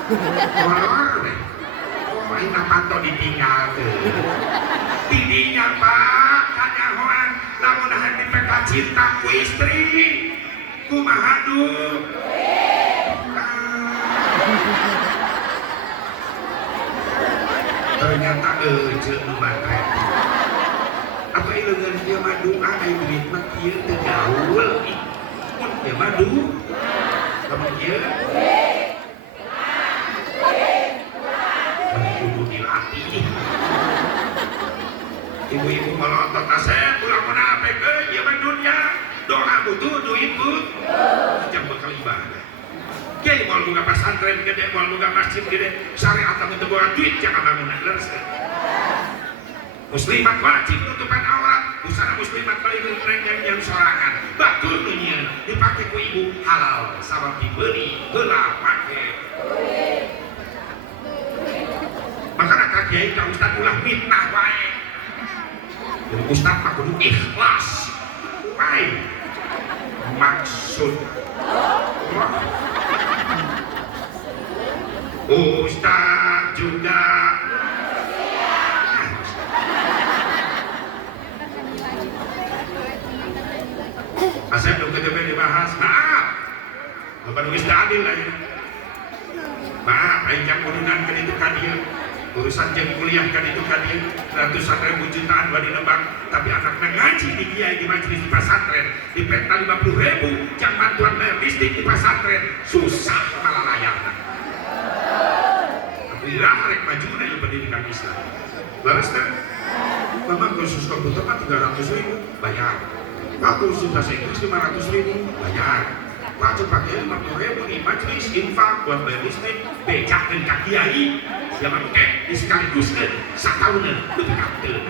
Molor deh. Oh, ini panto ditinggal tuh. Ditinggal Pak, kanyahoan. Lamun hati peka cinta ku istri, kumaha duh. Ternyata cek nu matre. Apa ileungeun dia madu aya duit mah kieu teu gaul. Ya madu. Lamun kieu kudu dilatih. Ibu-ibu melotot asep ulah munafikeun ieu mah dunya. Doa butuh duit butuh. Jam bekal ibadah. Kiai mau buka pesantren gede, mau buka masjid gede, syariat kamu teu boga duit jangan bangunan leres. Muslimat wajib nutupan aurat, busana muslimat paling yang sorangan. Batul dunia dipakai ku ibu halal, sabab dibeli, heula make. Makanya ka kiai ka ustad ulah fitnah wae. Jadi ustad mah kudu ikhlas. Wae. Maksud Ustaz juga Asep dong KTP dibahas. Maaf Bapak nulis adil lah ya. Maaf ayam kudunan kan itu kadir urusan jam kuliah kan itu kadir ratusan ribu jutaan badi nebak. Tapi anaknya ngaji di kiai di majelis di pesantren di peta 50.000 jam bantuan bayar listrik di pesantren susah malah layarnya. Alhamdulillah rek maju na yang pendidikan Islam. Laras kan? Mama kursus komputer mah 300.000 bayar. Pak kursus bahasa Inggris 500.000 bayar. Pak pakai 50.000 di majelis infak buat bayar listrik becak dan kaki kiai. Siapa pakai sekaligus kan satahunan lebih kapten.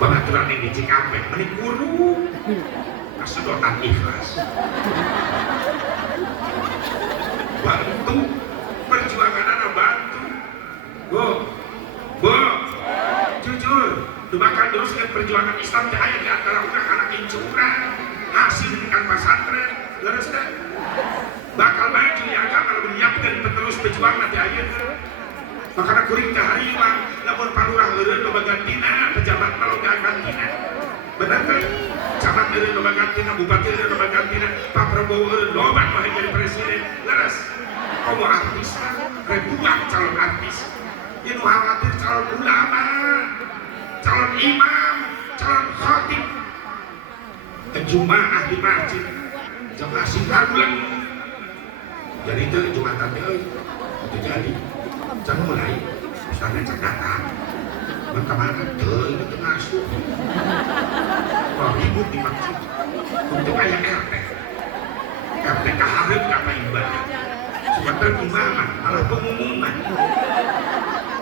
Bangaturan yang di Cikampek menikuru kesedotan ikhlas. Bantu perjuangan anak bantu. Bu, jujur, bakal teruskan perjuangan Islam di ayat di antara anak incuran hasil dengan pesantren, leres kan? Bakal maju ya kan kalau menyiapkan penerus perjuangan di ayat. Makanya kuring ke hariwang, namun palurah leureun loba gantina, pejabat kalau gak gantina. Benar kan? Camat leureun loba gantina, bupati leureun loba gantina, Pak Prabowo leureun loba mau jadi presiden, leres. Kamu artis, rebuan calon artis. Ini khawatir calon ulama, calon imam, calon khatib, Jumaah di masjid, jamaah singkat bulan. Jadi itu Jumatan itu jadi. Jangan mulai, misalnya cek datang, kemana? Tuh, itu ngasuh. Wah, ribut di masjid. Untuk kayak RT. RT kaharep apa ibadah. Sebentar imaman, malah pengumuman.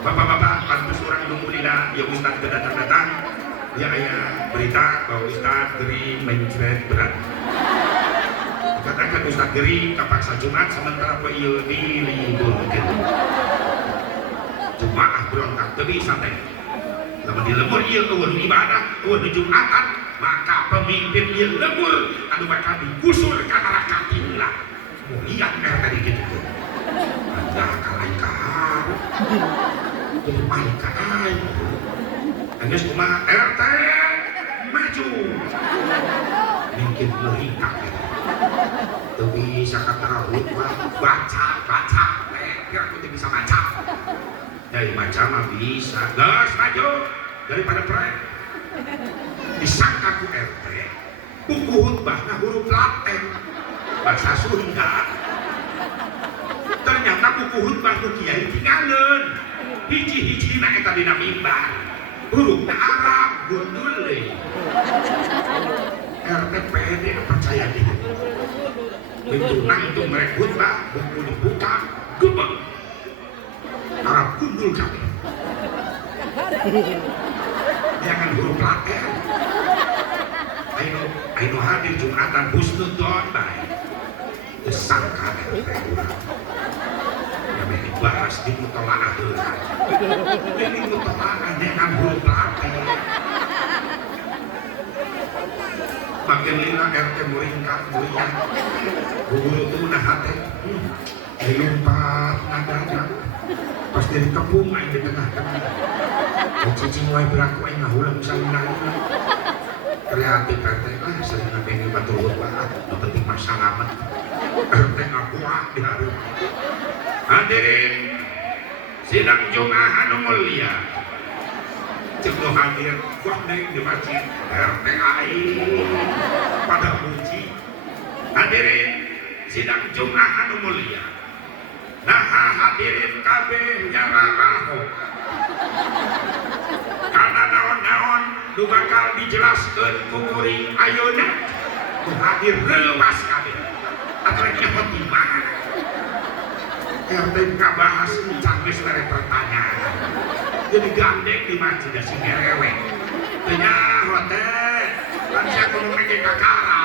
Bapak-bapak, pantas orang nunggu lila, ya Ustaz datang-datang. Ya ayah berita bahwa Ustaz Geri mencret berat. Katakan Ustaz Geri kapaksa Jumat sementara Pak Iyo diliburkan. Jumaah berontak tapi santai. Lama dilebur Iyo ke ibadah, ke Jumatan, maka pemimpin Iyo lebur, anu bakal digusur ke arah katinlah. Lihat tadi gitu. Ada kalaikan. Jadi malaikat. Hanya cuma RT maju. Mungkin merikak gitu. Tuh bisa kata baca. Biar aku bisa baca. Dari baca mah bisa. Gas maju daripada proyek. Disangka ku RT. Buku khutbah nah huruf Latin. Bahasa Sunda. Ternyata buku khutbah ku kiai tinggalin. Hiji-hiji na eta dina mimbar. Hurufna Arab gundul deui. RT PD percaya diri. Begitu nangtung mereka khutbah, buku dibuka, gebek. Arab gundul kami. Jangan huruf Latin. Ayo hadir Jumatan husnudon baik. Kesangka RT urang. Yang dibahas di mutolaah urang. Ini mutolaah dengan huruf Latin. makin lila RT muringkat muringan guru tuh nah hati dilumpat naganya pas dari kepung aing di tengah-tengah cicing wae beraku aing ngahulang saunang kreatif RT sering ngapain batur wae penting masalah mah RT ngakuat di hareum hadirin sidang Jumat anu mulia jeung hadir wah naik di masjid RT aing pada muji hadirin sidang Jumat anu mulia nah hadirin kabeh nyararaho karena naon-naon nu bakal dijelaskeun ku kuring ayeuna nu hadir leuwas kabeh aturan ieu di mana RT ngabahas can geus mere pertanyaan jadi gandeng di masjid si ngerewe tanya hotel kan sia kudu make kakara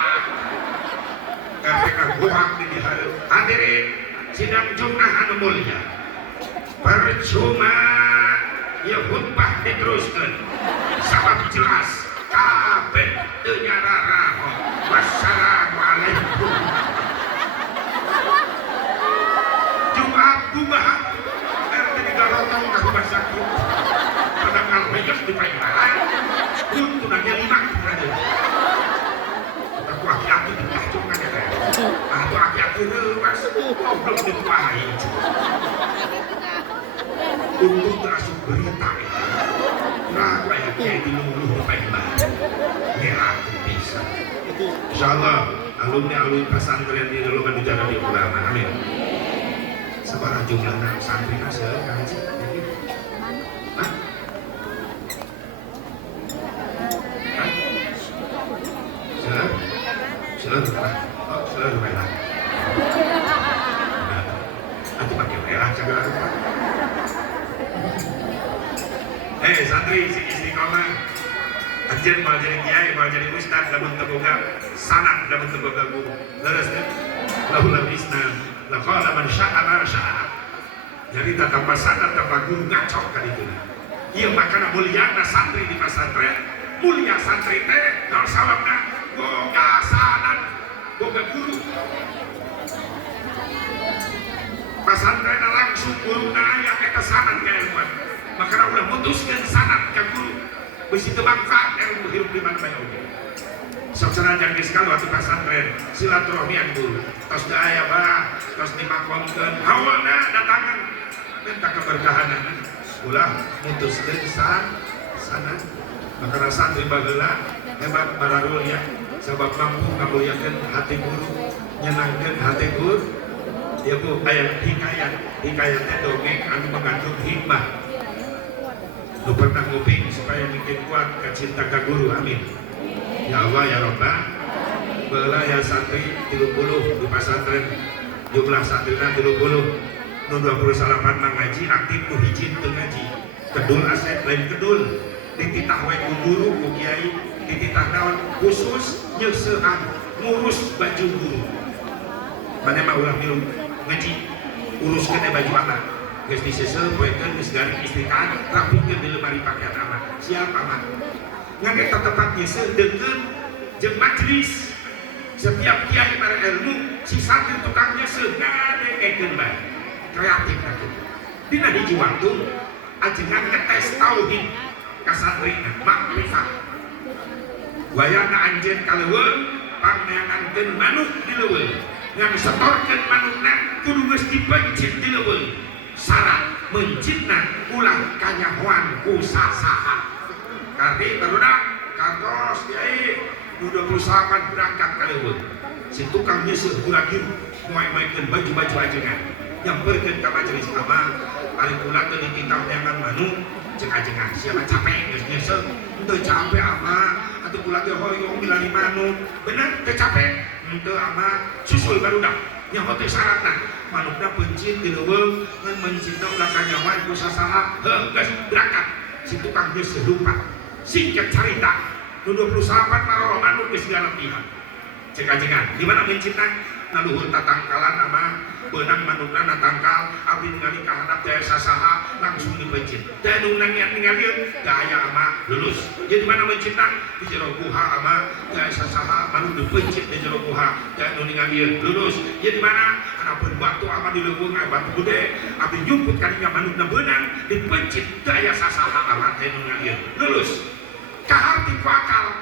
RT kaguhak di dihareup hadirin sidang Jumat anu mulia percuma ya khutbah diteruskeun sabab jelas kabeh teu nyararaho wassalamualaikum Jumat kumaha RT digarotong ka rumah sakit padahal beres di painaran kudu nanya 5 berada aku aki-aki dipacungan ya atau aki-aki leuwas goblok dituahin untuk terasuk berita nah kayaknya diluluh painaran ngerah bisa insyaallah alumni pesantren di golongan dijaga di ulama amin sebarang jumlah santri kasih ngaji hah? Seluruh merah itu pakai merah segala santri si istiqomah anjen mau jadi kiai mau jadi ustad lamun teboga sanak lamun teboga guru leres kan lahul islam laqala man sya'a ma sya'a jadi tanpa sadar tanpa guru ngacok kan itu ieu makana muliana santri di pesantren mulia santri teh naon sababna boga sanad boga guru pesantren langsung guru aya eta sanad ka ilmuan makana ulah mutuskeun sanad ka guru bisi teu mangfaat ilmu hirup di mana bae oge sok sanajan geus kalu atuh pesantren silaturahmi guru tos da aya bah tos dimakomkeun hawana datangan minta keberkahanan ulah mutuskeun sanad makana santri bageula hebat bararul ya sebab mampu ngamuliakeun hati guru nyenangkeun hati guru ya bu aya hikayat teh dongeng anu mengandung hikmah lu pernah nguping supaya makin kuat cinta ka guru amin ya Allah ya Rabbah beula ya santri 30 di pesantren jumlah santrina 30 nu 28 mah ngaji aktif nu hiji teu ngaji kedul asep lain kedul dititah we ku guru ku kiai dititah naon khusus nyeusehan ngurus baju guru mana mah ulah milu ngaji uruskeun baju anak geus diseuseul poekeun geus garing istrikan rapikeun di lemari pakaian anak siapa mah ngan eta tetep nyeuseul deungeun jeung majelis setiap kiai para ilmu si santri tukang nyeuseul ngadegekeun bae kreatif atuh dina hiji waktu ajengan ngetes tauhid ka santrina makrifat wayana anjeun kaleuweung pangneangankeun manuk di leuweung ngan setorkeun manukna kudu geus dipencit di leuweung syarat mencitna ulah kanyahoan ku sasaha kari barudak kantos kiai 28 berangkat ka leuweung si tukang nyeuseul guragir moe-moekeun baju-baju ajengan nyamperkeun ka majelis abah ari kula teu dititah neangan manuk cek ajengan siapa capek geus nyeuseul teu capek abah atuh kula teh hoyong milari manuk bener teu capek teu abah susul barudak nyaho teh syaratna manukna pencit di leuweung ngan mencitna ulah kanyawan ku sasaha geus berangkat si tukang geus lupa singkat cerita 28 maroh manuk geus dialem pihak cek ajengan di mana mencitna naluhur tatangkalan ama benang manukna natangkal abdi ningali ka handap teh sasaha langsung dipencit teh nu niat ningalieun teh aya ama lulus jadi mana mencitna di jero guha ama teh sasaha manu dipencit di jero guha teh nu ningalieun lulus jadi mana anapeun batu ama di leuweung aya batu gede abdi nyumput kadinya manukna benang dipencit teh aya sasaha ama teh nu ningalieun lulus kahar ti kuakal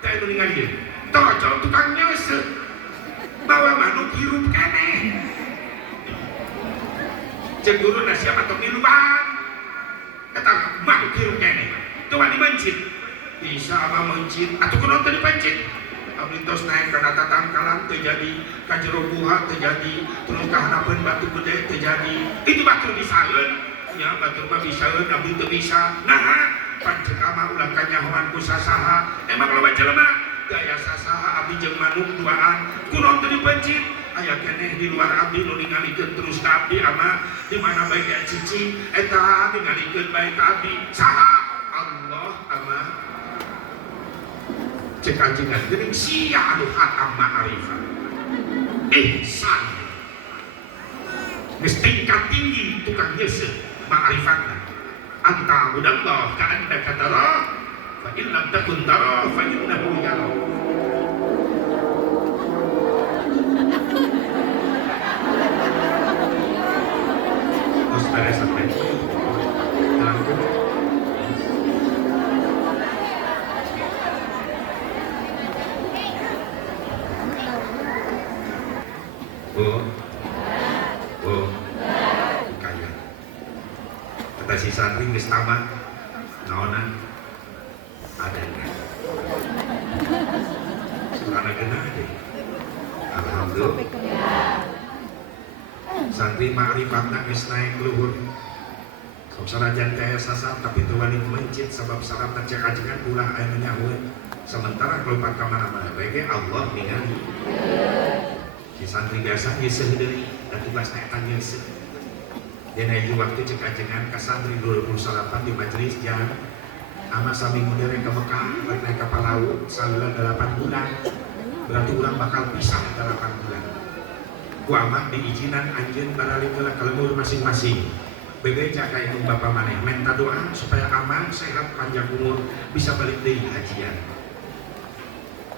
teh nu ningalieun tocok tukang nyeuseut bawa manuk hirup keneh cek guru nasiap atau minuman kata makhluk hirup kene coba dimencit bisa apa mencit atau kuno tadi pencit abdi tos naik karena tatangkalan terjadi kajero buha terjadi terus kahanapan batu gede terjadi itu batu disaeun ya batu mah bisaeun abdi teu bisa nah pancekama ulah kanyahoan ku sasaha emang loba jelema daya sasaha abdi jeung manuk duaan kuno teu dipencit aya keneh di luar abdi nu ningalikeun terus ka abdi ama di mana bae ka cici eta ningalikeun bae ka abdi saha Allah ama cek ajengan geuning sia anu hatam ma'rifat ihsan geus tingkat tinggi tukang nyeuseut ma'rifatna anta budallah ka annaka tara fa in lam takun tara fa innahu yara ada sampai langsung kaya kata si santri geus tamat naonan ada surana geuna deh alhamdulillah santri ma'rifatna geus naik luhur sanajan kaya sasar tapi teu wani mencit sabab saratna cek ajengan ulah aya nu nyahoeun sementara kelupat ka mana-mana bege Allah ningali si santri biasa nyeuseut deui da tugasna eta nyeuseut dina ieu waktu cek ajengan ka santri 28 di majelis jam ama sami mudere ka Mekah rek naik kapal laut salila 8 bulan berarti urang bakal pisah 8 bulan ku amah diizinan anjeun baralik heula ka lembur masing-masing bebeja ka indung bapa maneh minta doa supaya aman sehat panjang umur bisa balik deui hajian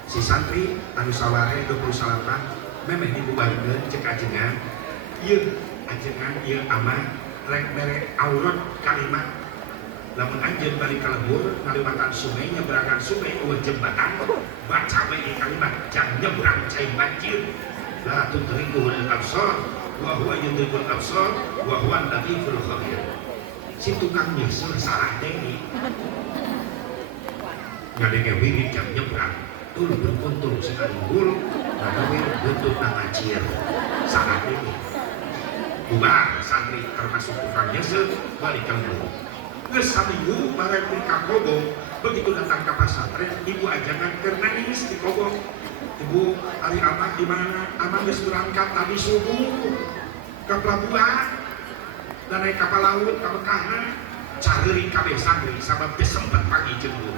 si santri anu saware 28 memeh dibubarkeun cek ajengan ieu ajengan ieu amah rek mere aurat kalimat lamun anjeun balik ka lembur ngaliwatan sungai nyeberangan sungai eueuh jembatan baca we kalimat jang nyebrang cai banjir la tudrikul absar wa huwa yudrikul absar wa huwa latiful khabir si tukang nyeuseut salah deui ngadenge wirid jam nyebrang tul berkuntul sekali unggul ngadawe buntut ngacir salah deui bubar santri termasuk tukang nyeuseut balik ka lembur geus saminggu bareng di Kakobo begitu datang ke pesantren ibu ajangan keur nangis di Kobo ibu hari aman di mana aman geus berangkat tadi subuh ke pelabuhan dan naik kapal laut ke Mekahna careuri kabeh santri sabab teu sempet pagi jemput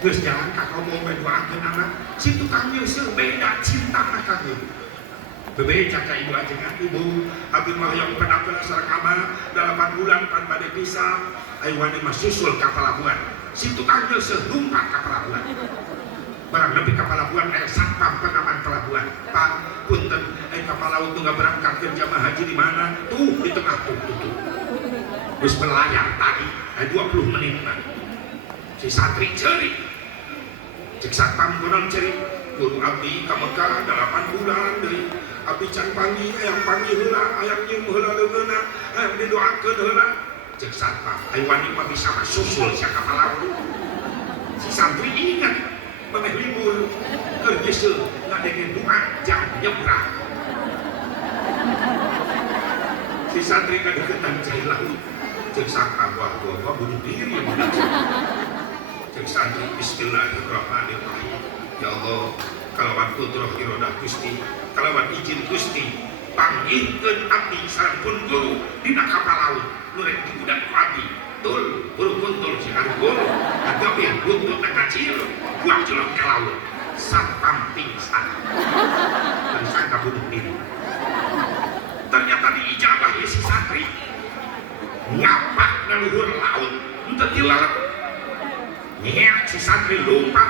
geus jalan ka Kobo ngadoakeun anak si tukang nyeuseut beda cintana ka ieu bebeja ka ibu ajengan ibu abdi mah yang penapel sarakama 8 bulan pan bade pisah aya wani mah susul ka pelabuhan si tukang nyeuseut lumpat ka pelabuhan barang lebih kapal pelabuhan aya satpam pengaman pelabuhan pak punten kapal laut tuh nggak berangkat ke jamaah haji di mana tuh di tengah tuh terus melayang tadi 20 menit si santri ceri cek satpam konon ceri guru abdi ka Mekah 8 bulan deui abdi can panggil ayam panggil heula ayam nyeum heula leungeunna ayam didoakeun heula cek satpam aya wani mah bisa mah susul sia kapal laut si santri ingat memeh libur keur nyeuseut ngadenge doa jang nyebrang si santri kadeukeutan cai laut cek satpam wah bunuh diri cek santri bismillahirrahmanirrahim ya Allah kalawan kudrah iradah Gusti kalawan izin Gusti panggihkeun abdi sampun guru dina kapal laut nu rek dibudak ku abdi tul buru kuntul si guru agawe buntut ngacil buang jelok ke laut satpam pingsan dan sangka bunuh diri. Ternyata diijabah ya si santri ngapak na luhur laut untuk dilarang nyeak si santri lompat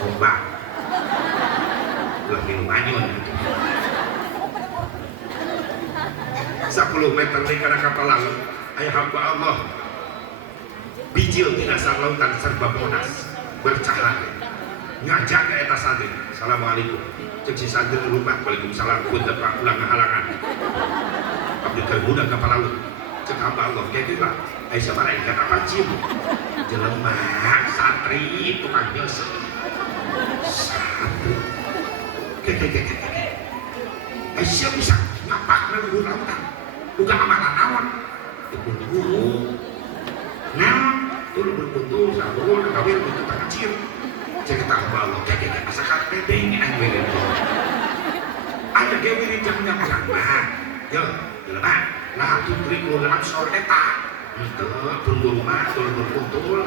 ombak lebih manyun 10 meter di kana kapal laut ayah hamba Allah bijil di dasar lautan serba monas bercahaya ngajak ke eta santri. Assalamualaikum cek si santri lupa. Waalaikumsalam punten Pak ulang ngahalangan abdi keur budak kapal laut cek hamba Allah kayak gitu lah aya sabaraha ikan apa cim jelema santri tukang nyeuseut santri keke Aisyah bisa ngapak na luhur lautan bukan amalan naon guru nah turun berkuntul sabun kawin untuk kecil cek tak balok kayak masakan pending angin ada gawin jamnya malang bah yo jelema lah tuh beri ulang sore eta itu tunggu rumah turun berkuntul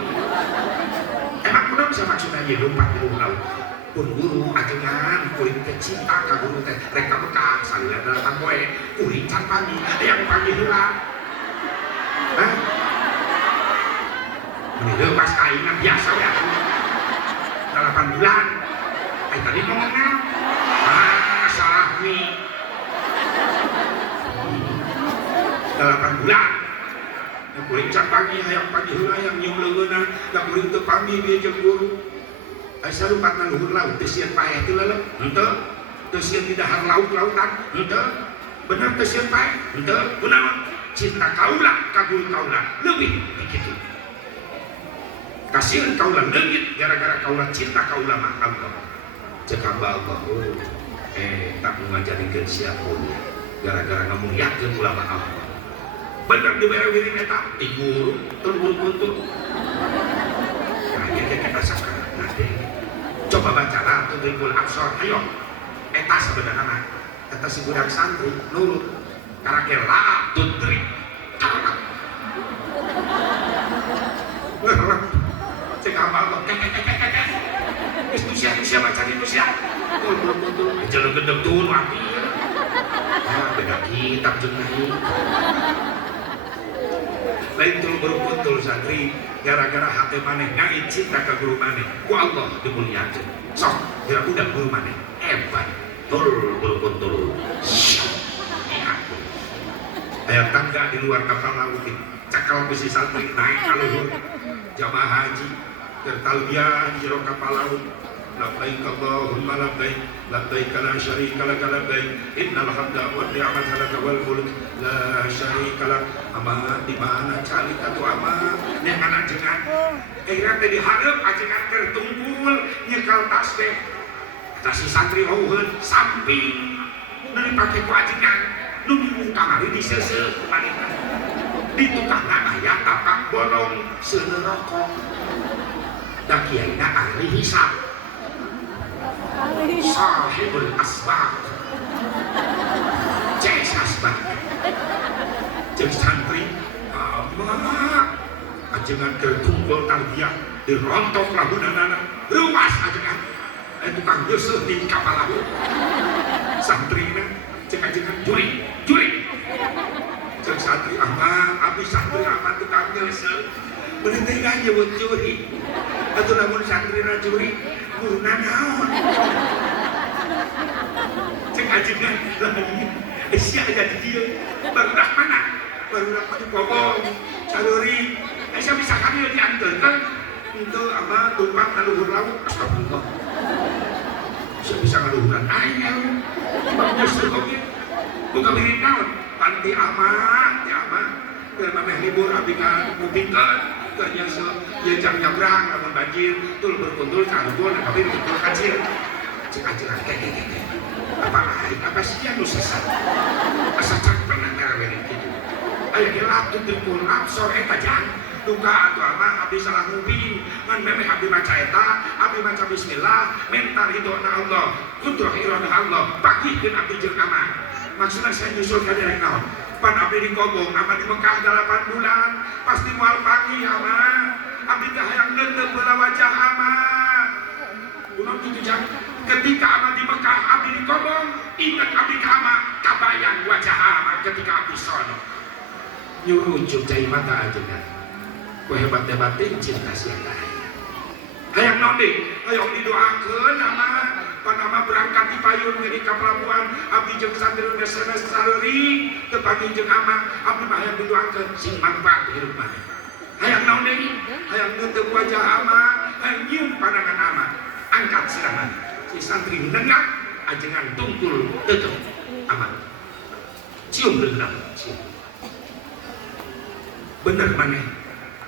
emang kudu bisa maksudnya ya lompat di laut pun guru ajengan kuring kecinta ka guru teh reka bekak salila datang poe kuring can pagi yang pagi heula ini lepas kainnya biasa ya 8 bulan tadi ngomongnya salah nih 8 bulan yang kuring can pagi hayang pagi heula yang nyium leungeunna da kuring teu pagi dia jeung guru Aisyah lupa na luhur laut teu sieun paeh teu leuleuh henteu teu sieun di dahar laut-lautan henteu bener teu sieun paeh henteu kunaon cinta kaula ka guru kaula leuwih ti kitu kasihan kaula leungit gara-gara kaula cinta kaula mah Allah cek hamba Allah tak ngajarikeun sia kuliah gara-gara ngamuliakeun ulama Allah bener dibere wiring eta ti guru teu kuntul nah ieu teh kita sakarana coba baca lah Tudrikul Absor ayo eta sebenarnya kata si budak santri nurut karakter la tudrik karak ngerep cek apa Allah Nusia baca di Nusia betul jalan gendeng tuh mati beda kitab jenah lain tuh berkuntul santri gara-gara hati maneh ngait cinta ke guru maneh ku Allah dimuliakeun sok kira budak guru maneh hebat tul berkuntul aya tangga di luar kapal laut cakal bisi santri naik ka luhur jamaah haji keur talbiyah jero kapal laut labbaik Allahumma labbaik labbaik la syarika lak labbaik innal hamda wan ni'mata lak wal mulk la syarika lak ama di mana cali atuh ama nek anak jengan kira teh dihareup ajengan keur tunggul nyekal tas teh tas si santri heuheun samping nu dipake ku ajengan nu bingung kamari diseuseup kumanehna di tukangna aya tapak bolong seueur rokok da kiaina ahli hisab sahibul asbab cek asbab cek santri ajengan terkumpul tarbiyah dirontok lahunanana ruas ajengan tukang nyeuseut di kapal laut santrina cek ajengan juri cek santri abis santri amat tukang nyeuseut bener teh nyeuweut juri atuh lamun santrina juri guruna naon cek ajengan lagi sia jadi dieu barudak mana barudak mah dipobong saleuring asa bisa kami dianteurkeun henteu ama tumpang ka luhur laut astagfirullah sia bisa ngaluhuran aya bagus oge buka mirip naon panti ama keur mameh libur abi ka mupingkeun keur nyeuseut ieu jam nyabrang lamun banjir tul berkuntul ka luhur tapi berkuntul kacil cek ajengan keke apa lain apa sih anu sesat asa cak pernah ngaraweun kitu aya ge laptu Tudrikul Absor eta jang duka atau apa abdi salah ngupi ngan memeh abdi maca eta abdi maca bismillah mentar ridona Allah kudrah irona Allah bagikeun abdi jeung ama maksudna saya nyusul ka derek naon pan abdi di Kobong ama di Mekah 8 bulan pasti moal pagi ama abdi teh hayang neuteung heula wajah ama kunaon kitu jang ketika ama di Mekah abdi di Kobong ingat abdi ka ama kabayang wajah ama ketika abdi sono nyurujuk cai mata aja kan ku hebat-hebatin cinta siapa hayang naon deui hayang didoakeun ama pan ama berangkat di payun di pelabuhan abdi jeung santri SMS saleuring teu pagi jeung ama abdi mah hayang didoakeun sing manfaat hirup maneh hayang naon deui hayang neuteung wajah ama hayang nyium pandangan ama angkat sirangan si santri nengak ajengan tungkul teuteung ama cium reunang cium bener maneh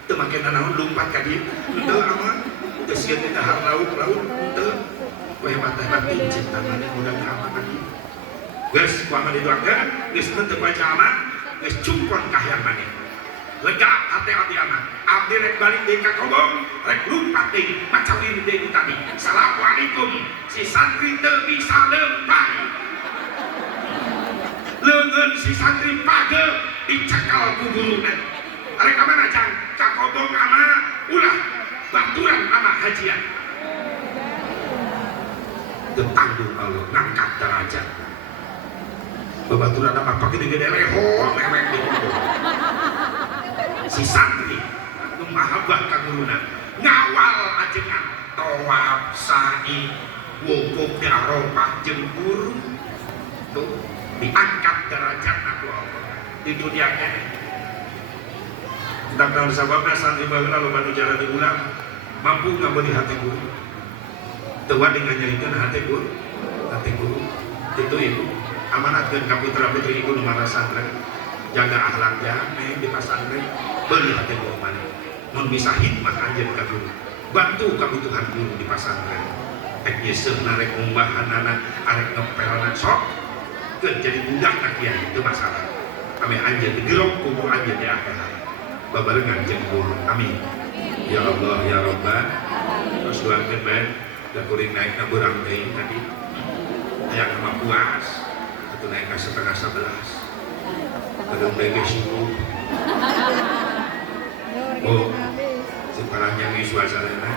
teu make nanaon lumpat ka dieu teu ama teu sieun teh dahar laut teu ku hebat-hebatin cinta maneh mudah ama ka dieu geus ku ama didoakeun geus neuteung wajah ama geus cungkon ka hayang maneh lega hati abdi ama abdi rek balik deui ka Kobong rek lumpat deui maca wirid deui tadi assalamualaikum si santri teu bisa leumpang leungeun si santri page dicekal ku guruna arek mana jang ka Kobong ama ulah baturan ama hajian tetanggung Allah ngangkat derajat babaturan ama pake digede leho mewek di Kobong si santri nu mahabbah ka guruna ngawal ajengan tawaf sa'i wukuf di Arafah jeung guru tuh diangkat derajatna ku Allah di dunia kene kita kenal sababna santri baheula loba nu jalan diulang mampu ngabeli hati guru teu wani nganyarikeun hati guru kitu ibu amanatkeun ka putra-putri ibu nu mara santren jaga akhlak jame di pasantren beuli hati guru maneh mun bisa hikmah anjeun ka guru bantu kebutuhan guru di pasantren ek yeuseuhna rek ngumbahanana arek ngepelna sok keun jadi budakna kiai teu masalah ame anjeun digerok ku guru anjeun di akhirat babarengan jeung guru amin ya Allah ya Rabbah terus doakeun bae da kuring naik ka beurang deui tadi aya mah puas atuh naik ka 10:30 kadang bae subuh oh separahnya geus suasanana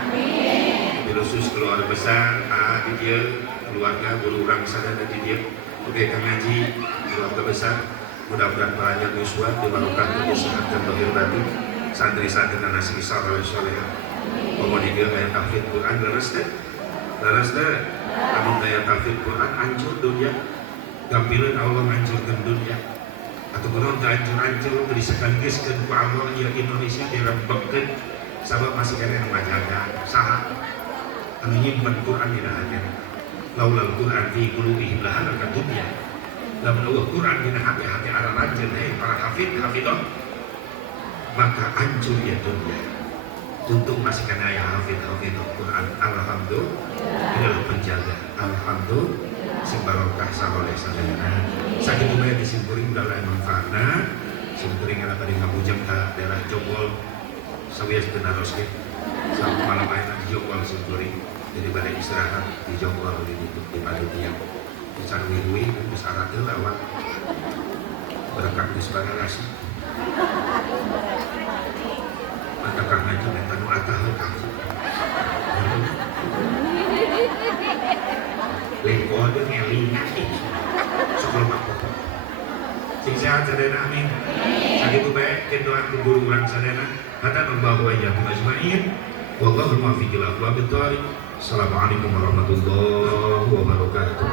khusus keluarga besar di dieu keluarga guru urang sadaya di dieu oge ka ngaji keluarga besar mudah-mudahan pelajar Yuswa dibarokah sehat dan lahir batin santri-santri dan nasi saleh soleha pemudiga kayak tahfidz Quran leres deh namun daya tahfidz Quran hancur dunia gampileun Allah ngancurkeun dunia atau kunaon teu hancur-hancur beri sekaligus-keun ku Allah ya Indonesia dirembegkeun sabab masih kene nu ngajaga saha anu nyimpen Quran dina hati laulal Quran fi qulubihim lahalaka dunya lamun Allah Quran dina hati-hati ara ranjeun para hafidh maka hancur ya dunia untung masih kena ya hafidh Quran alhamdulillah penjaga alhamdulillah sing barokah saleh sadayana sakitu bae disimpulin dalam manfaatna simpuling ala tadi ngabujang ka daerah Jonggol sawias benaros ge sampai malam ayeuna di Jonggol simpuling jadi bade istirahat di Jonggol di panitia sarwi-wi besar teh lawat berangkat di sebagai rasi maka karena itu mereka nu atah kamu lengko dia ngelingan sebelum aku sing sehat sadayana amin sakitu bae keun doa ku guru urang sadayana hatta membawa ya majma'in wallahu muwaffiq ila aqwamit thoriq. Assalamualaikum warahmatullahi wabarakatuh.